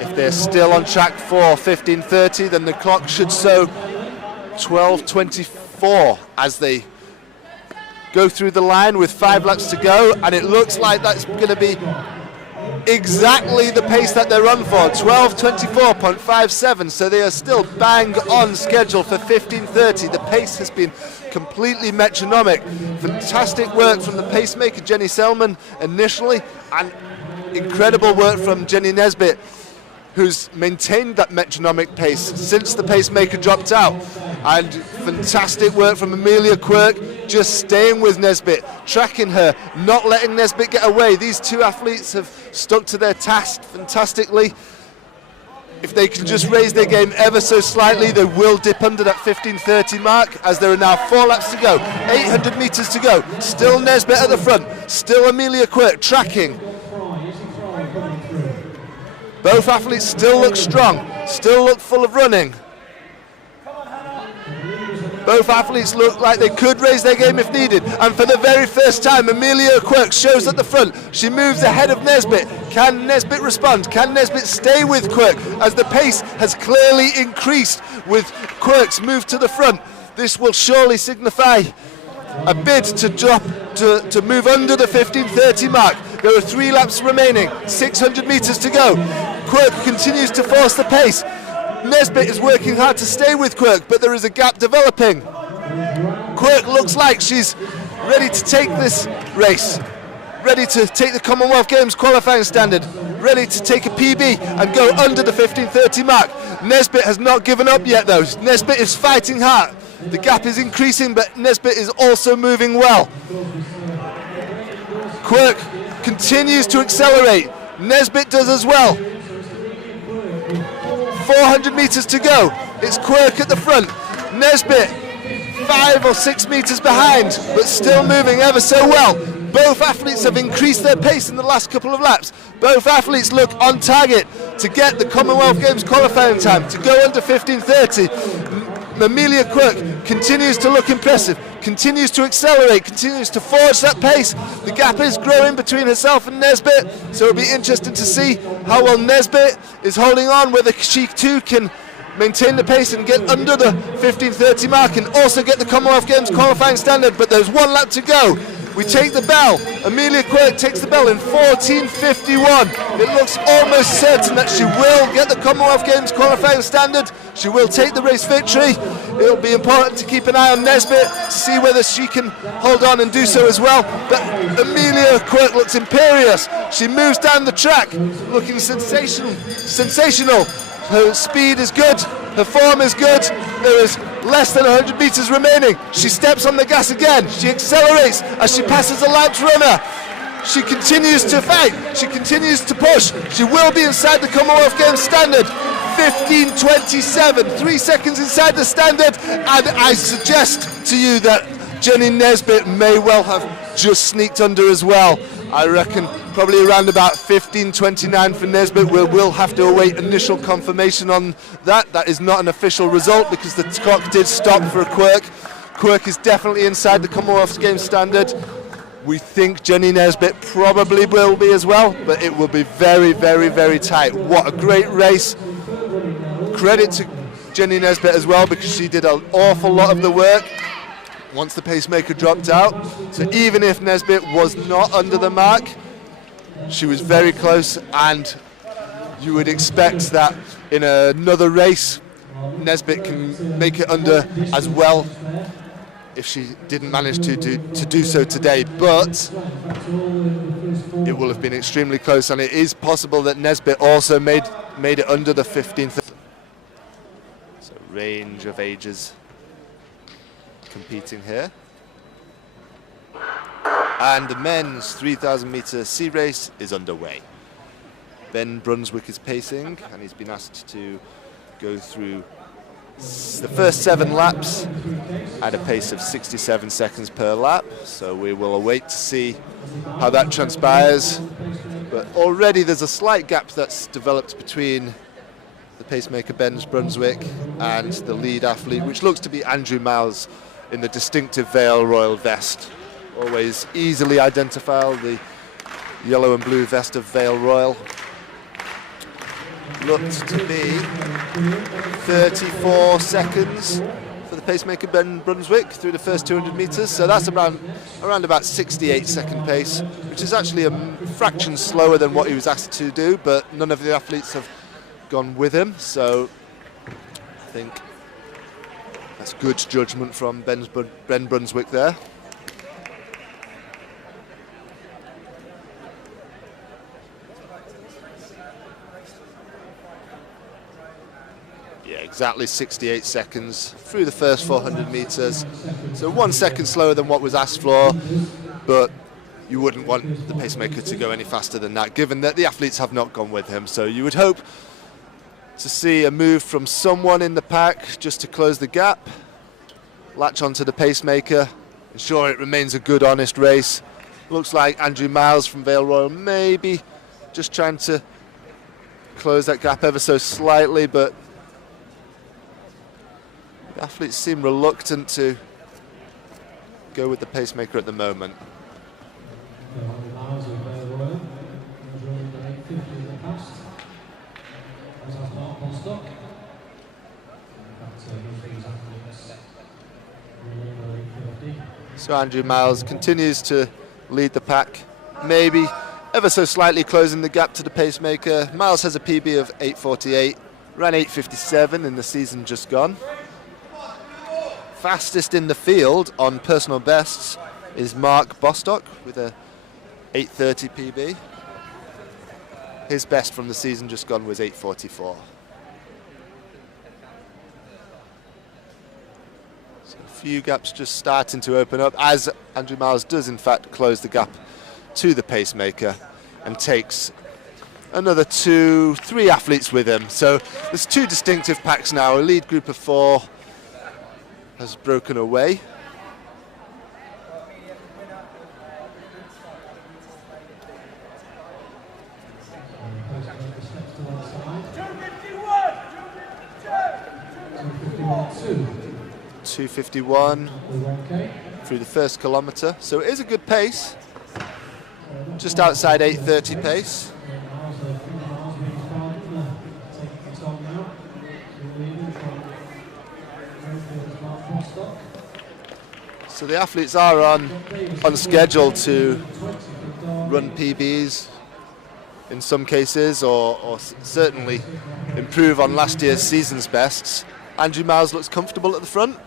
If they're still on track for 15:30, then the clock should show 12:24 as they go through the line with 5 laps to go, and it looks like that's going to be exactly the pace that they're on for, 12:24.57, so they are still bang on schedule for 15:30. The pace has been completely metronomic. Fantastic work from the pacemaker Jenny Selman initially, and incredible work from Jenny Nesbitt, who's maintained that metronomic pace since the pacemaker dropped out. And fantastic work from Amelia Quirk, just staying with Nesbitt, tracking her, not letting Nesbitt get away. These two athletes have stuck to their task fantastically. If they can just raise their game ever so slightly, they will dip under that 15:30 mark, as there are now 4 laps to go, 800 metres to go. Still Nesbitt at the front, still Amelia Quirk tracking. Both athletes still look strong, still look full of running. Both athletes look like they could raise their game if needed. And for the very first time, Amelia Quirk shows at the front. She moves ahead of Nesbitt. Can Nesbitt respond? Can Nesbitt stay with Quirk as the pace has clearly increased with Quirk's move to the front? This will surely signify a bid to drop, to move under the 15:30 mark. There are 3 laps remaining, 600 metres to go. Quirk continues to force the pace. Nesbitt is working hard to stay with Quirk, but there is a gap developing. Quirk looks like she's ready to take this race, ready to take the Commonwealth Games qualifying standard, ready to take a PB and go under the 15:30 mark. Nesbitt has not given up yet though. Nesbitt is fighting hard. The gap is increasing, but Nesbitt is also moving well. Quirk continues to accelerate. Nesbitt does as well. 400 metres to go. It's Quirk at the front. Nesbitt 5 or 6 metres behind, but still moving ever so well. Both athletes have increased their pace in the last couple of laps. Both athletes look on target to get the Commonwealth Games qualifying time, to go under 15:30. Amelia Quirk continues to look impressive, continues to accelerate, continues to forge that pace. The gap is growing between herself and Nesbitt, so it'll be interesting to see how well Nesbitt is holding on, whether she too can maintain the pace and get under the 15:30 mark and also get the Commonwealth Games qualifying standard. But there's 1 lap to go. We take the bell. Amelia Quirk takes the bell in 14:51. It looks almost certain that she will get the Commonwealth Games qualifying standard. She will take the race victory. It'll be important to keep an eye on Nesbitt to see whether she can hold on and do so as well. But Amelia Quirk looks imperious. She moves down the track, looking sensational. Her speed is good. Her form is good. There is Less than 100 metres remaining. She steps on the gas again. She accelerates as she passes the lapped runner. She continues to fight. She continues to push. She will be inside the Commonwealth Games standard. 15:27, 3 seconds inside the standard. And I suggest to you that Jenny Nesbitt may well have just sneaked under as well. I reckon probably around about 15:29 for Nesbitt. We'll have to await initial confirmation on that. That is not an official result because the clock did stop for a quirk. Quirk is definitely inside the Commonwealth Games standard. We think Jenny Nesbitt probably will be as well, but it will be very, very, very tight. What a great race. Credit to Jenny Nesbitt as well because she did an awful lot of the work once the pacemaker dropped out. So even if Nesbitt was not under the mark, she was very close, and you would expect that in another race Nesbitt can make it under as well if she didn't manage to do so today, but it will have been extremely close, and it is possible that Nesbitt also made it under the 15th. So range of ages competing here. And the men's 3,000 metre sea race is underway. Ben Brunswick is pacing, and he's been asked to go through the first 7 laps at a pace of 67 seconds per lap. So we will await to see how that transpires. But already there's a slight gap that's developed between the pacemaker Ben Brunswick and the lead athlete, which looks to be Andrew Miles in the distinctive Vale Royal vest. Always easily identifiable, the yellow and blue vest of Vale Royal. Looked to be 34 seconds for the pacemaker Ben Brunswick through the first 200 metres, so that's around about 68-second pace, which is actually a fraction slower than what he was asked to do, but none of the athletes have gone with him, so I think that's good judgment from Ben Brunswick there. Exactly 68 seconds through the first 400 metres. So 1 second slower than what was asked for, but you wouldn't want the pacemaker to go any faster than that, given that the athletes have not gone with him. So you would hope to see a move from someone in the pack just to close the gap, latch onto the pacemaker, ensure it remains a good, honest race. Looks like Andrew Miles from Vale Royal maybe just trying to close that gap ever so slightly, but the athletes seem reluctant to go with the pacemaker at the moment. So Andrew Miles continues to lead the pack, maybe ever so slightly closing the gap to the pacemaker. Miles has a PB of 8:48, ran 8:57 in the season just gone. Fastest in the field on personal bests is Mark Bostock with a 8:30 PB. His best from the season just gone was 8:44. So a few gaps just starting to open up as Andrew Miles does in fact close the gap to the pacemaker and takes another 2-3 athletes with him. So there's 2 distinctive packs now. A lead group of 4 has broken away. .251 through the first kilometre, so it is a good pace, just outside 8:30 pace. So the athletes are on schedule to run PBs in some cases, or certainly improve on last year's season's bests. Andrew Miles looks comfortable at the front.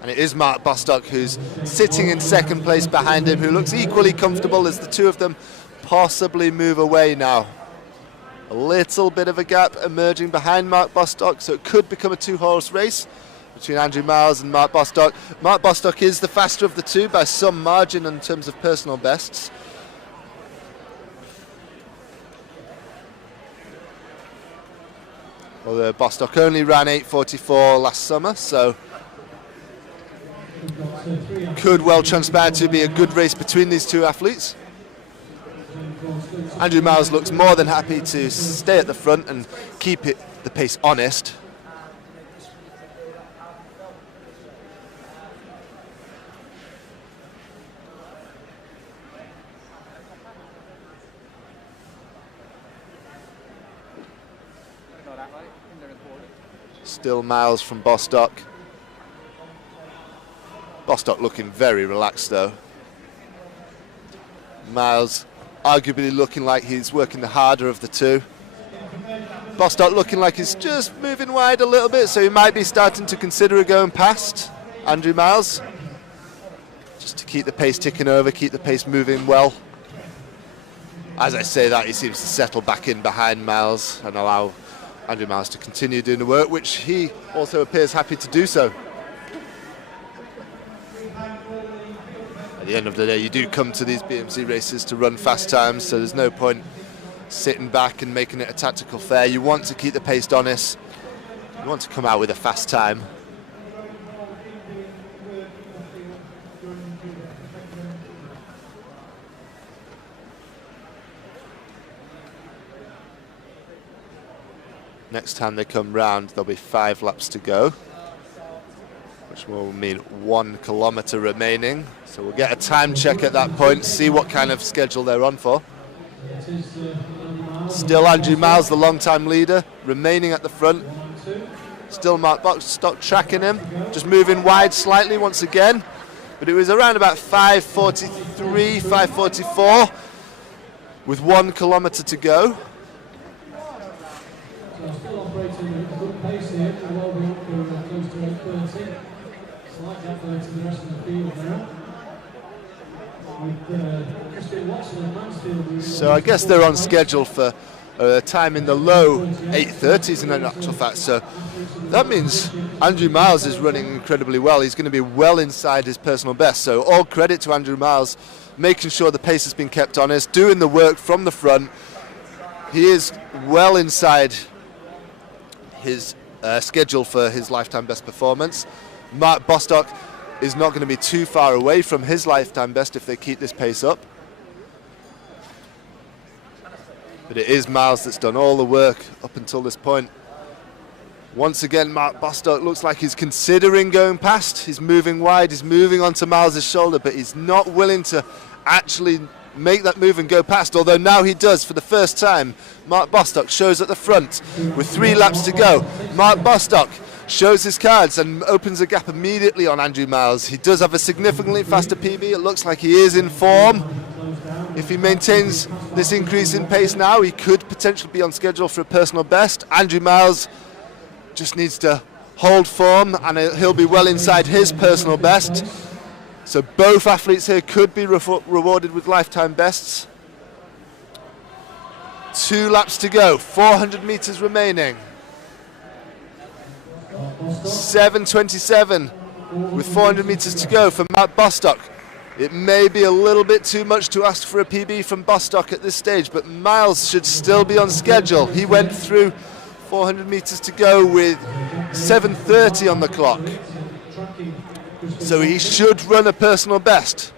And it is Mark Bostock who's sitting in second place behind him, who looks equally comfortable as the two of them possibly move away now. A little bit of a gap emerging behind Mark Bostock, so it could become a two-horse race between Andrew Miles and Mark Bostock. Mark Bostock is the faster of the two by some margin in terms of personal bests. Although Bostock only ran 8:44 last summer, so could well transpire to be a good race between these two athletes. Andrew Miles looks more than happy to stay at the front and keep the pace honest. Still Miles from Bostock. Bostock looking very relaxed though. Miles arguably looking like he's working the harder of the two. Bostock looking like he's just moving wide a little bit, so he might be starting to consider going past Andrew Miles. Just to keep the pace ticking over, keep the pace moving well. As I say that, he seems to settle back in behind Miles and allow Andrew Miles to continue doing the work, which he also appears happy to do so. At the end of the day, you do come to these BMC races to run fast times, so there's no point sitting back and making it a tactical fair. You want to keep the pace honest. You want to come out with a fast time. Next time they come round, there'll be 5 laps to go, which will mean 1 kilometre remaining. So we'll get a time check at that point, see what kind of schedule they're on for. Still Andrew Miles, the long-time leader, remaining at the front. Still Mark Bostock tracking him, just moving wide slightly once again. But it was around about 5:43, 5:44, with 1 kilometre to go. Still operating at a good pace here, well beyond close to 8:30. Slight gap there to the rest of the field now. So I guess they're on schedule for a time in the low 8:30s in actual fact. So that means Andrew Miles is running incredibly well. He's going to be well inside his personal best. So all credit to Andrew Miles, making sure the pace has been kept honest, doing the work from the front. He is well inside his schedule for his lifetime best performance. Mark Bostock is not going to be too far away from his lifetime best if they keep this pace up. But it is Miles that's done all the work up until this point. Once again, Mark Bostock looks like he's considering going past. He's moving wide, he's moving onto Miles' shoulder, but he's not willing to actually make that move and go past, although now he does for the first time. Mark Bostock shows at the front with 3 laps to go. Mark Bostock shows his cards and opens a gap immediately on Andrew Miles. He does have a significantly faster PB. It looks like he is in form. If he maintains this increase in pace now, he could potentially be on schedule for a personal best. Andrew Miles just needs to hold form and he'll be well inside his personal best. So both athletes here could be rewarded with lifetime bests. 2 laps to go, 400 metres remaining. 7:27 with 400 metres to go for Mark Bostock. It may be a little bit too much to ask for a PB from Bostock at this stage, but Miles should still be on schedule. He went through 400 metres to go with 7:30 on the clock. So he should run a personal best.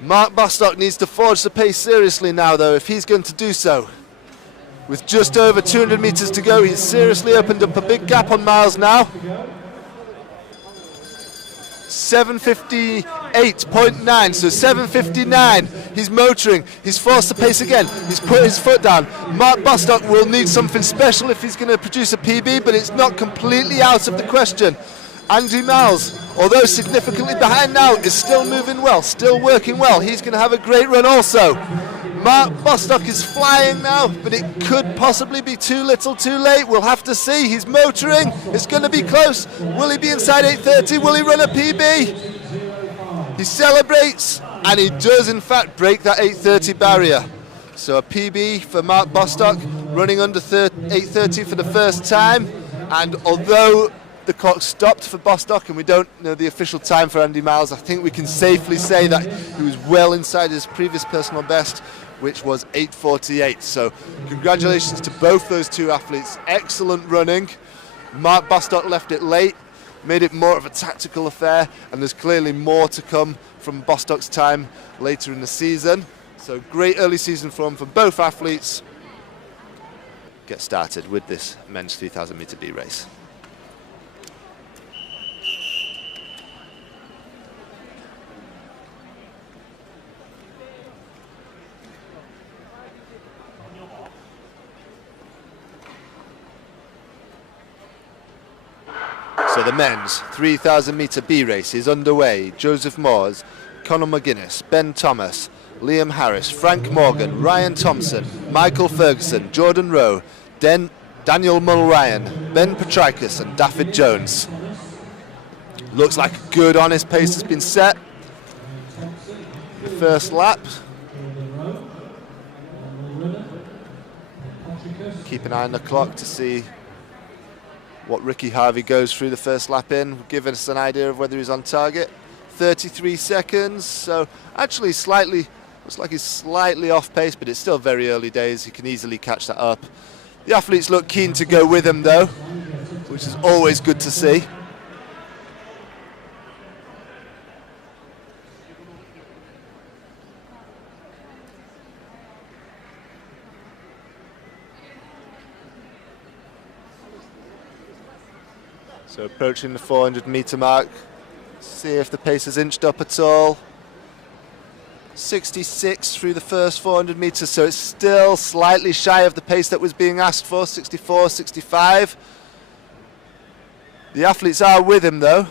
Mark Bostock needs to forge the pace seriously now though, if he's going to do so. With just over 200 metres to go, he's seriously opened up a big gap on Miles now. 7:58.9, so 7:59. He's motoring, he's forced the pace again, he's put his foot down. Mark Bostock will need something special if he's going to produce a PB, but it's not completely out of the question. Andrew Miles, although significantly behind now, is still moving well, still working well. He's going to have a great run also. Mark Bostock is flying now, but it could possibly be too little too late. We'll have to see. He's motoring. It's going to be close. Will he be inside 8:30? Will he run a PB? He celebrates, and he does in fact break that 8:30 barrier. So a PB for Mark Bostock, running under 8:30 for the first time, and although the clock stopped for Bostock and we don't know the official time for Andy Miles, I think we can safely say that he was well inside his previous personal best, which was 8:48. So congratulations to both those two athletes. Excellent running. Mark Bostock left it late, made it more of a tactical affair, and there's clearly more to come from Bostock's time later in the season. So great early season form for both athletes. Get started with this men's 3,000 metre B race. So the men's 3,000 metre B race is underway. Joseph Moores, Conor McGuinness, Ben Thomas, Liam Harris, Frank Morgan, Ryan Thompson, Michael Ferguson, Jordan Rowe, Daniel Mulryan, Ben Petrikis and David Jones. Looks like a good honest pace has been set. The first lap. Keep an eye on the clock to see what Ricky Harvey goes through the first lap in, give us an idea of whether he's on target. 33 seconds, so actually looks like he's slightly off pace, but it's still very early days. He can easily catch that up. The athletes look keen to go with him though, which is always good to see. So approaching the 400 metre mark, see if the pace has inched up at all. 66 through the first 400 metres, so it's still slightly shy of the pace that was being asked for, 64, 65. The athletes are with him though.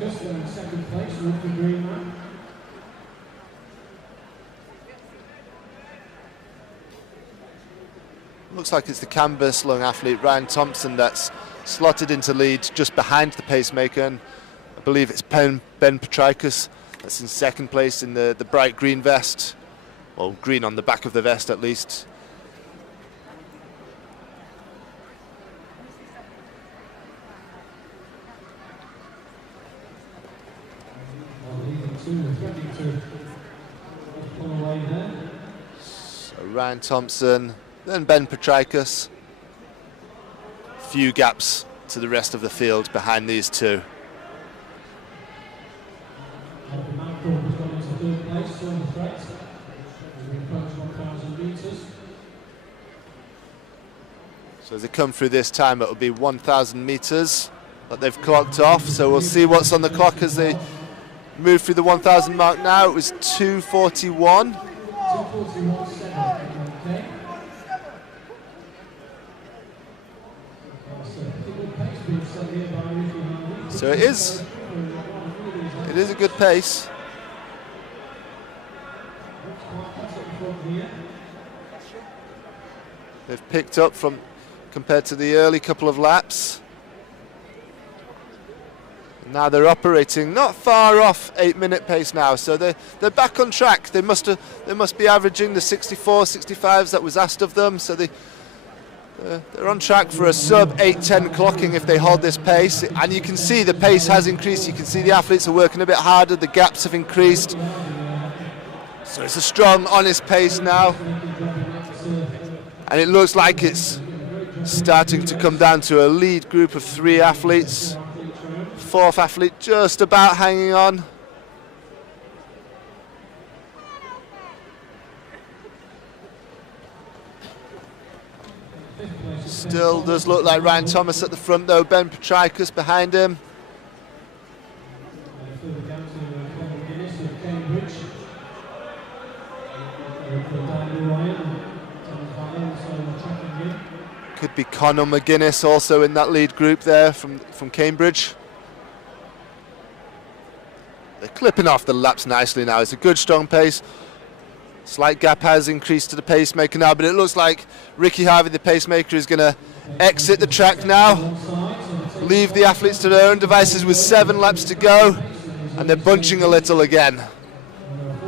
In second place, Rookie Greenman. Looks like it's the canvas lung athlete Ryan Thompson that's slotted into lead just behind the pacemaker, and I believe it's Ben Petrikis that's in second place in the bright green vest, well, green on the back of the vest at least. So Ryan Thompson, then Ben Petrikis. Few gaps to the rest of the field behind these two. So as they come through this time, it'll be 1,000 metres that they've clocked off. So we'll see what's on the clock as they move through the 1,000 mark now. It was 2:41. So it is a good pace. They've picked up from compared to the early couple of laps. Now they're operating not far off 8-minute pace now, so they're back on track. They must be averaging the 64, 65s that was asked of them. So they're on track for a sub 8:10 clocking if they hold this pace. And you can see the pace has increased. You can see the athletes are working a bit harder. The gaps have increased. So it's a strong, honest pace now, and it looks like it's starting to come down to a lead group of 3 athletes. Fourth athlete just about hanging on. Still does look like Ryan Thomas at the front though, Ben Petrikis behind him. Could be Conor McGuinness also in that lead group there from Cambridge. clipping off the laps nicely now. It's a good strong pace. Slight gap has increased to the pacemaker now, but it looks like Ricky Harvey, the pacemaker, is going to exit the track now, leave the athletes to their own devices with 7 laps to go, and they're bunching a little again.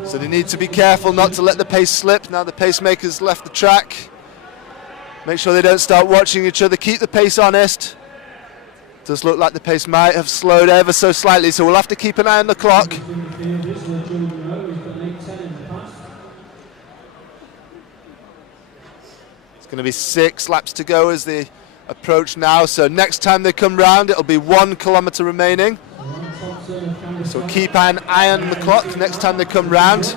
So they need to be careful not to let the pace slip. Now the pacemaker's left the track. Make sure they don't start watching each other. Keep the pace honest. Does look like the pace might have slowed ever so slightly, so we'll have to keep an eye on the clock. It's going to be 6 laps to go as they approach now, so next time they come round it'll be 1 kilometre remaining. So keep an eye on the clock next time they come round,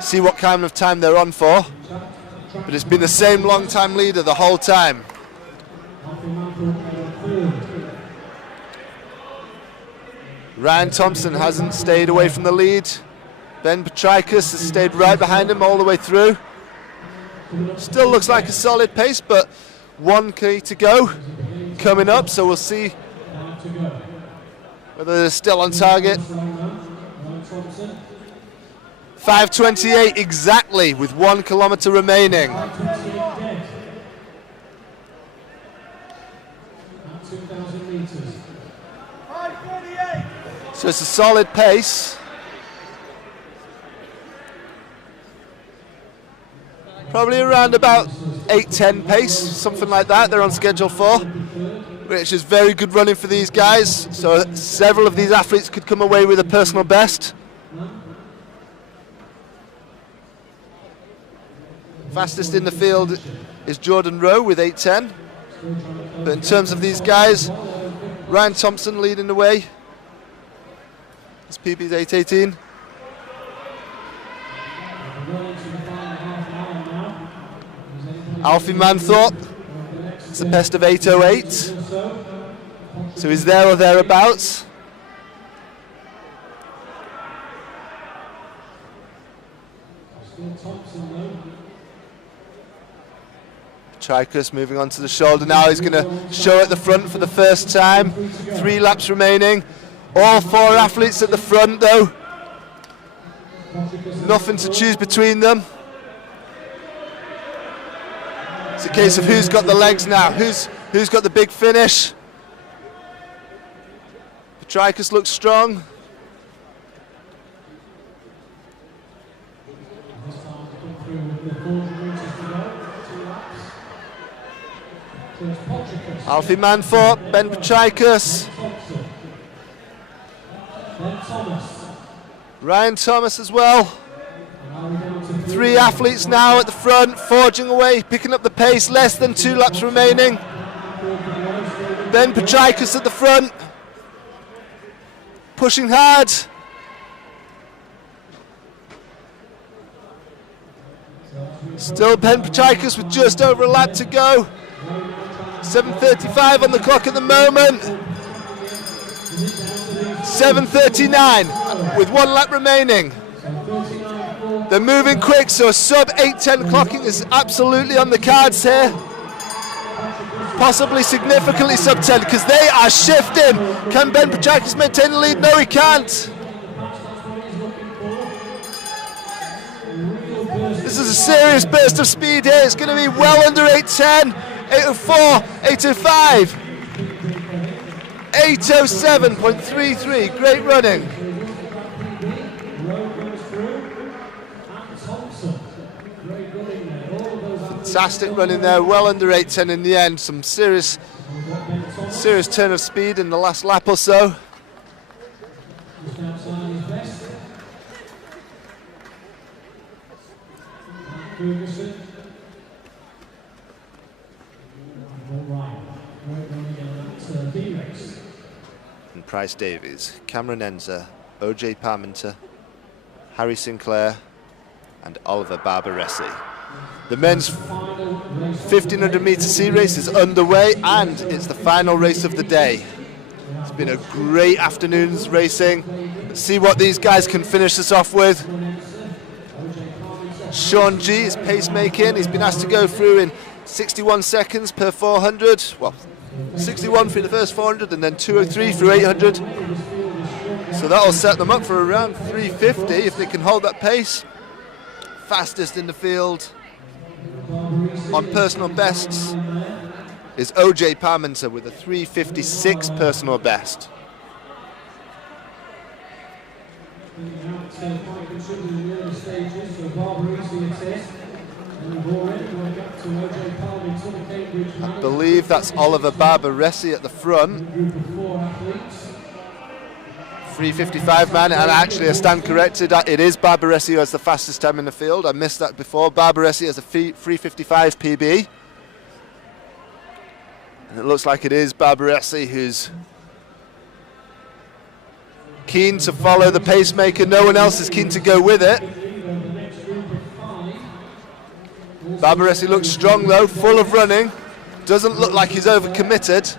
see what kind of time they're on for. But it's been the same long time leader the whole time. Ryan Thompson hasn't stayed away from the lead. Ben Petrikis has stayed right behind him all the way through. Still looks like a solid pace, but 1K to go coming up, so we'll see whether they're still on target. 5:28 exactly with 1 kilometre remaining. So it's a solid pace. Probably around about 8:10 pace, something like that they're on schedule for, which is very good running for these guys. So several of these athletes could come away with a personal best. Fastest in the field is Jordan Rowe with 8:10. But in terms of these guys, Ryan Thompson leading the way. His PB's 8:18. Alfie Manthorpe, it's the best of 8:08. So he's there or thereabouts. Petrikis moving on to the shoulder now. He's going to show at the front for the first time. 3 laps remaining. All 4 athletes at the front though. Nothing to choose between them. It's a case of who's got the legs now, who's got the big finish. Petrikis looks strong. Alfie Manthorpe, Ben Petrikis. Ryan Thomas as well. 3 athletes now at the front, forging away, picking up the pace, less than 2 laps remaining. Ben Petrikis at the front, pushing hard. Still Ben Petrikis with just over a lap to go. 7:35 on the clock at the moment. 7:39 with 1 lap remaining. They're moving quick, so a sub 8:10 clocking is absolutely on the cards here. Possibly significantly sub 10 because they are shifting. Can Ben Petrikis maintain the lead? No, he can't. This is a serious burst of speed here. It's going to be well under 8:10, 8:04, 8:05. 8:07.33, great running. Fantastic running there, well under 8:10 in the end. Some serious turn of speed in the last lap or so. And Price Davies, Cameron Enzer, OJ Parmenter, Harry Sinclair and Oliver Barbaresi. The men's 1500 metre sea race is underway and it's the final race of the day. It's been a great afternoon's racing. Let's see what these guys can finish this off with. Sean G is pacemaking. He's been asked to go through in 61 seconds per 400. Well, 61 through the first 400 and then 203 through 800. So that'll set them up for around 350 if they can hold that pace. Fastest in the field on personal bests is OJ Parmenter with a 3:56 personal best. I believe that's Oliver Barbaresi at the front. 3:55 man, and actually I stand corrected, it is Barbaresi who has the fastest time in the field. I missed that before. Barbaresi has a 3:55 PB. And it looks like it is Barbaresi who's keen to follow the pacemaker. No one else is keen to go with it. Barbaresi looks strong though, full of running. Doesn't look like he's overcommitted.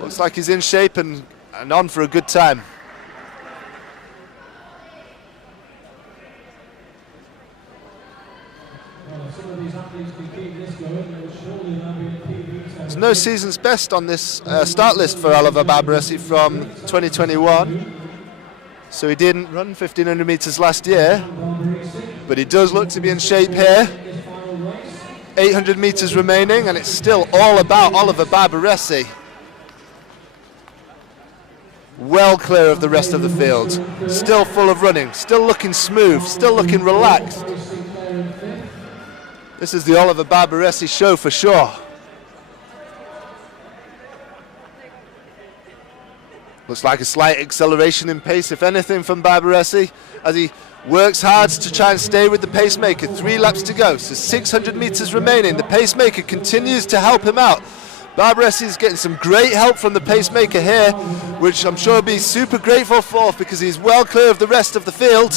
Looks like he's in shape and on for a good time. There's no season's best on this start list for Oliver Barbaresi from 2021. So he didn't run 1500 meters last year, but he does look to be in shape here. 800 meters remaining, and it's still all about Oliver Barbaresi. Well clear of the rest of the field. Still full of running, still looking smooth, still looking relaxed. This is the Oliver Barbaresi show for sure. Looks like a slight acceleration in pace, if anything, from Barbaresi, as he works hard to try and stay with the pacemaker. 3 laps to go, so 600 meters remaining. The pacemaker continues to help him out. Barbaresi is getting some great help from the pacemaker here, which I'm sure he'll be super grateful for because he's well clear of the rest of the field.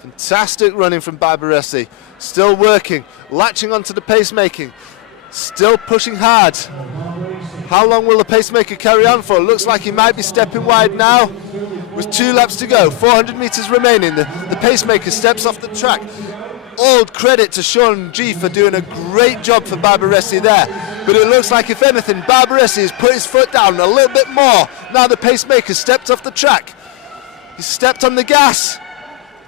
Fantastic running from Barbaresi. Still working, latching onto the pacemaking, still pushing hard. How long will the pacemaker carry on for? Looks like he might be stepping wide now. With 2 laps to go, 400 meters remaining. The pacemaker steps off the track. All credit to Sean G for doing a great job for Barbaresi there. But it looks like, if anything, Barbaresi has put his foot down a little bit more. Now the pacemaker stepped off the track. He's stepped on the gas.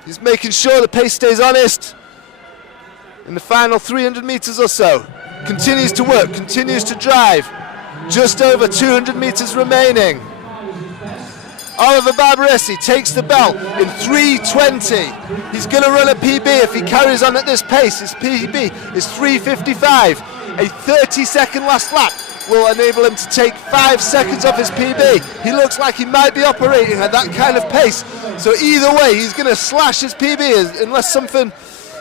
He's making sure the pace stays honest. In the final 300 meters or so, continues to work, continues to drive. Just over 200 meters remaining. Oliver Barbaresi takes the belt in 3:20. He's going to run a PB if he carries on at this pace. His PB is 3:55. A 30-second last lap will enable him to take 5 seconds off his PB. He looks like he might be operating at that kind of pace. So either way, he's going to slash his PB unless something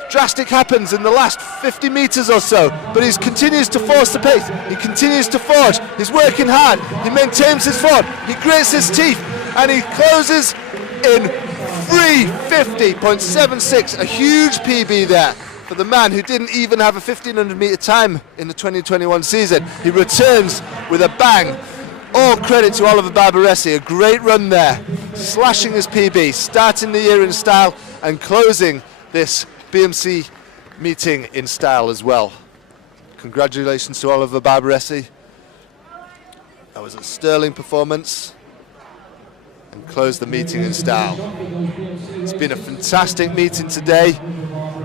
drastic happens in the last 50 meters or so. But he continues to force the pace. He continues to forge. He's working hard. He maintains his form. He grits his teeth. And he closes in 3:50.76. A huge PB there for the man who didn't even have a 1500 meter time in the 2021 season. He returns with a bang. All credit to Oliver Barbaresi. A great run there. Slashing his PB, starting the year in style and closing this BMC meeting in style as well. Congratulations to Oliver Barbaresi. That was a sterling performance and closed the meeting in style. It's been a fantastic meeting today.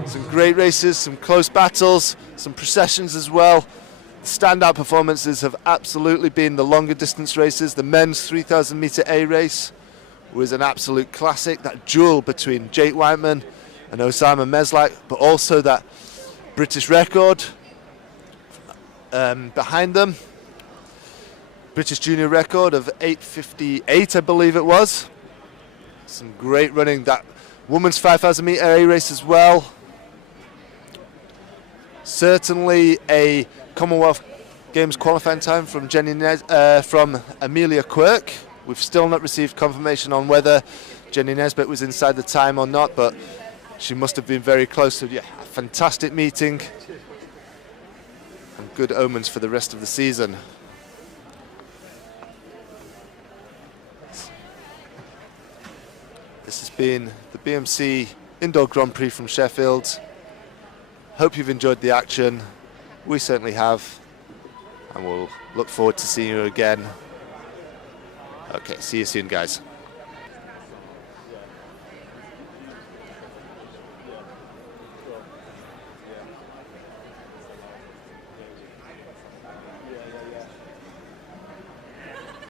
Some great races, some close battles, some processions as well. The standout performances have absolutely been the longer distance races. The men's 3,000 meter A race was an absolute classic. That duel between Jake WIGHTMAN and Osama Meslak, but also that British record behind them. British junior record of 8:58, I believe it was. Some great running. That women's 5,000 meter A race as well. Certainly a Commonwealth Games qualifying time from from Amelia Quirk. We've still not received confirmation on whether Jenny Nesbitt was inside the time or not, but she must have been very close. So yeah, a fantastic meeting and good omens for the rest of the season. This has been the BMC Indoor Grand Prix from Sheffield. Hope you've enjoyed the action. We certainly have. And we'll look forward to seeing you again. Okay, see you soon, guys.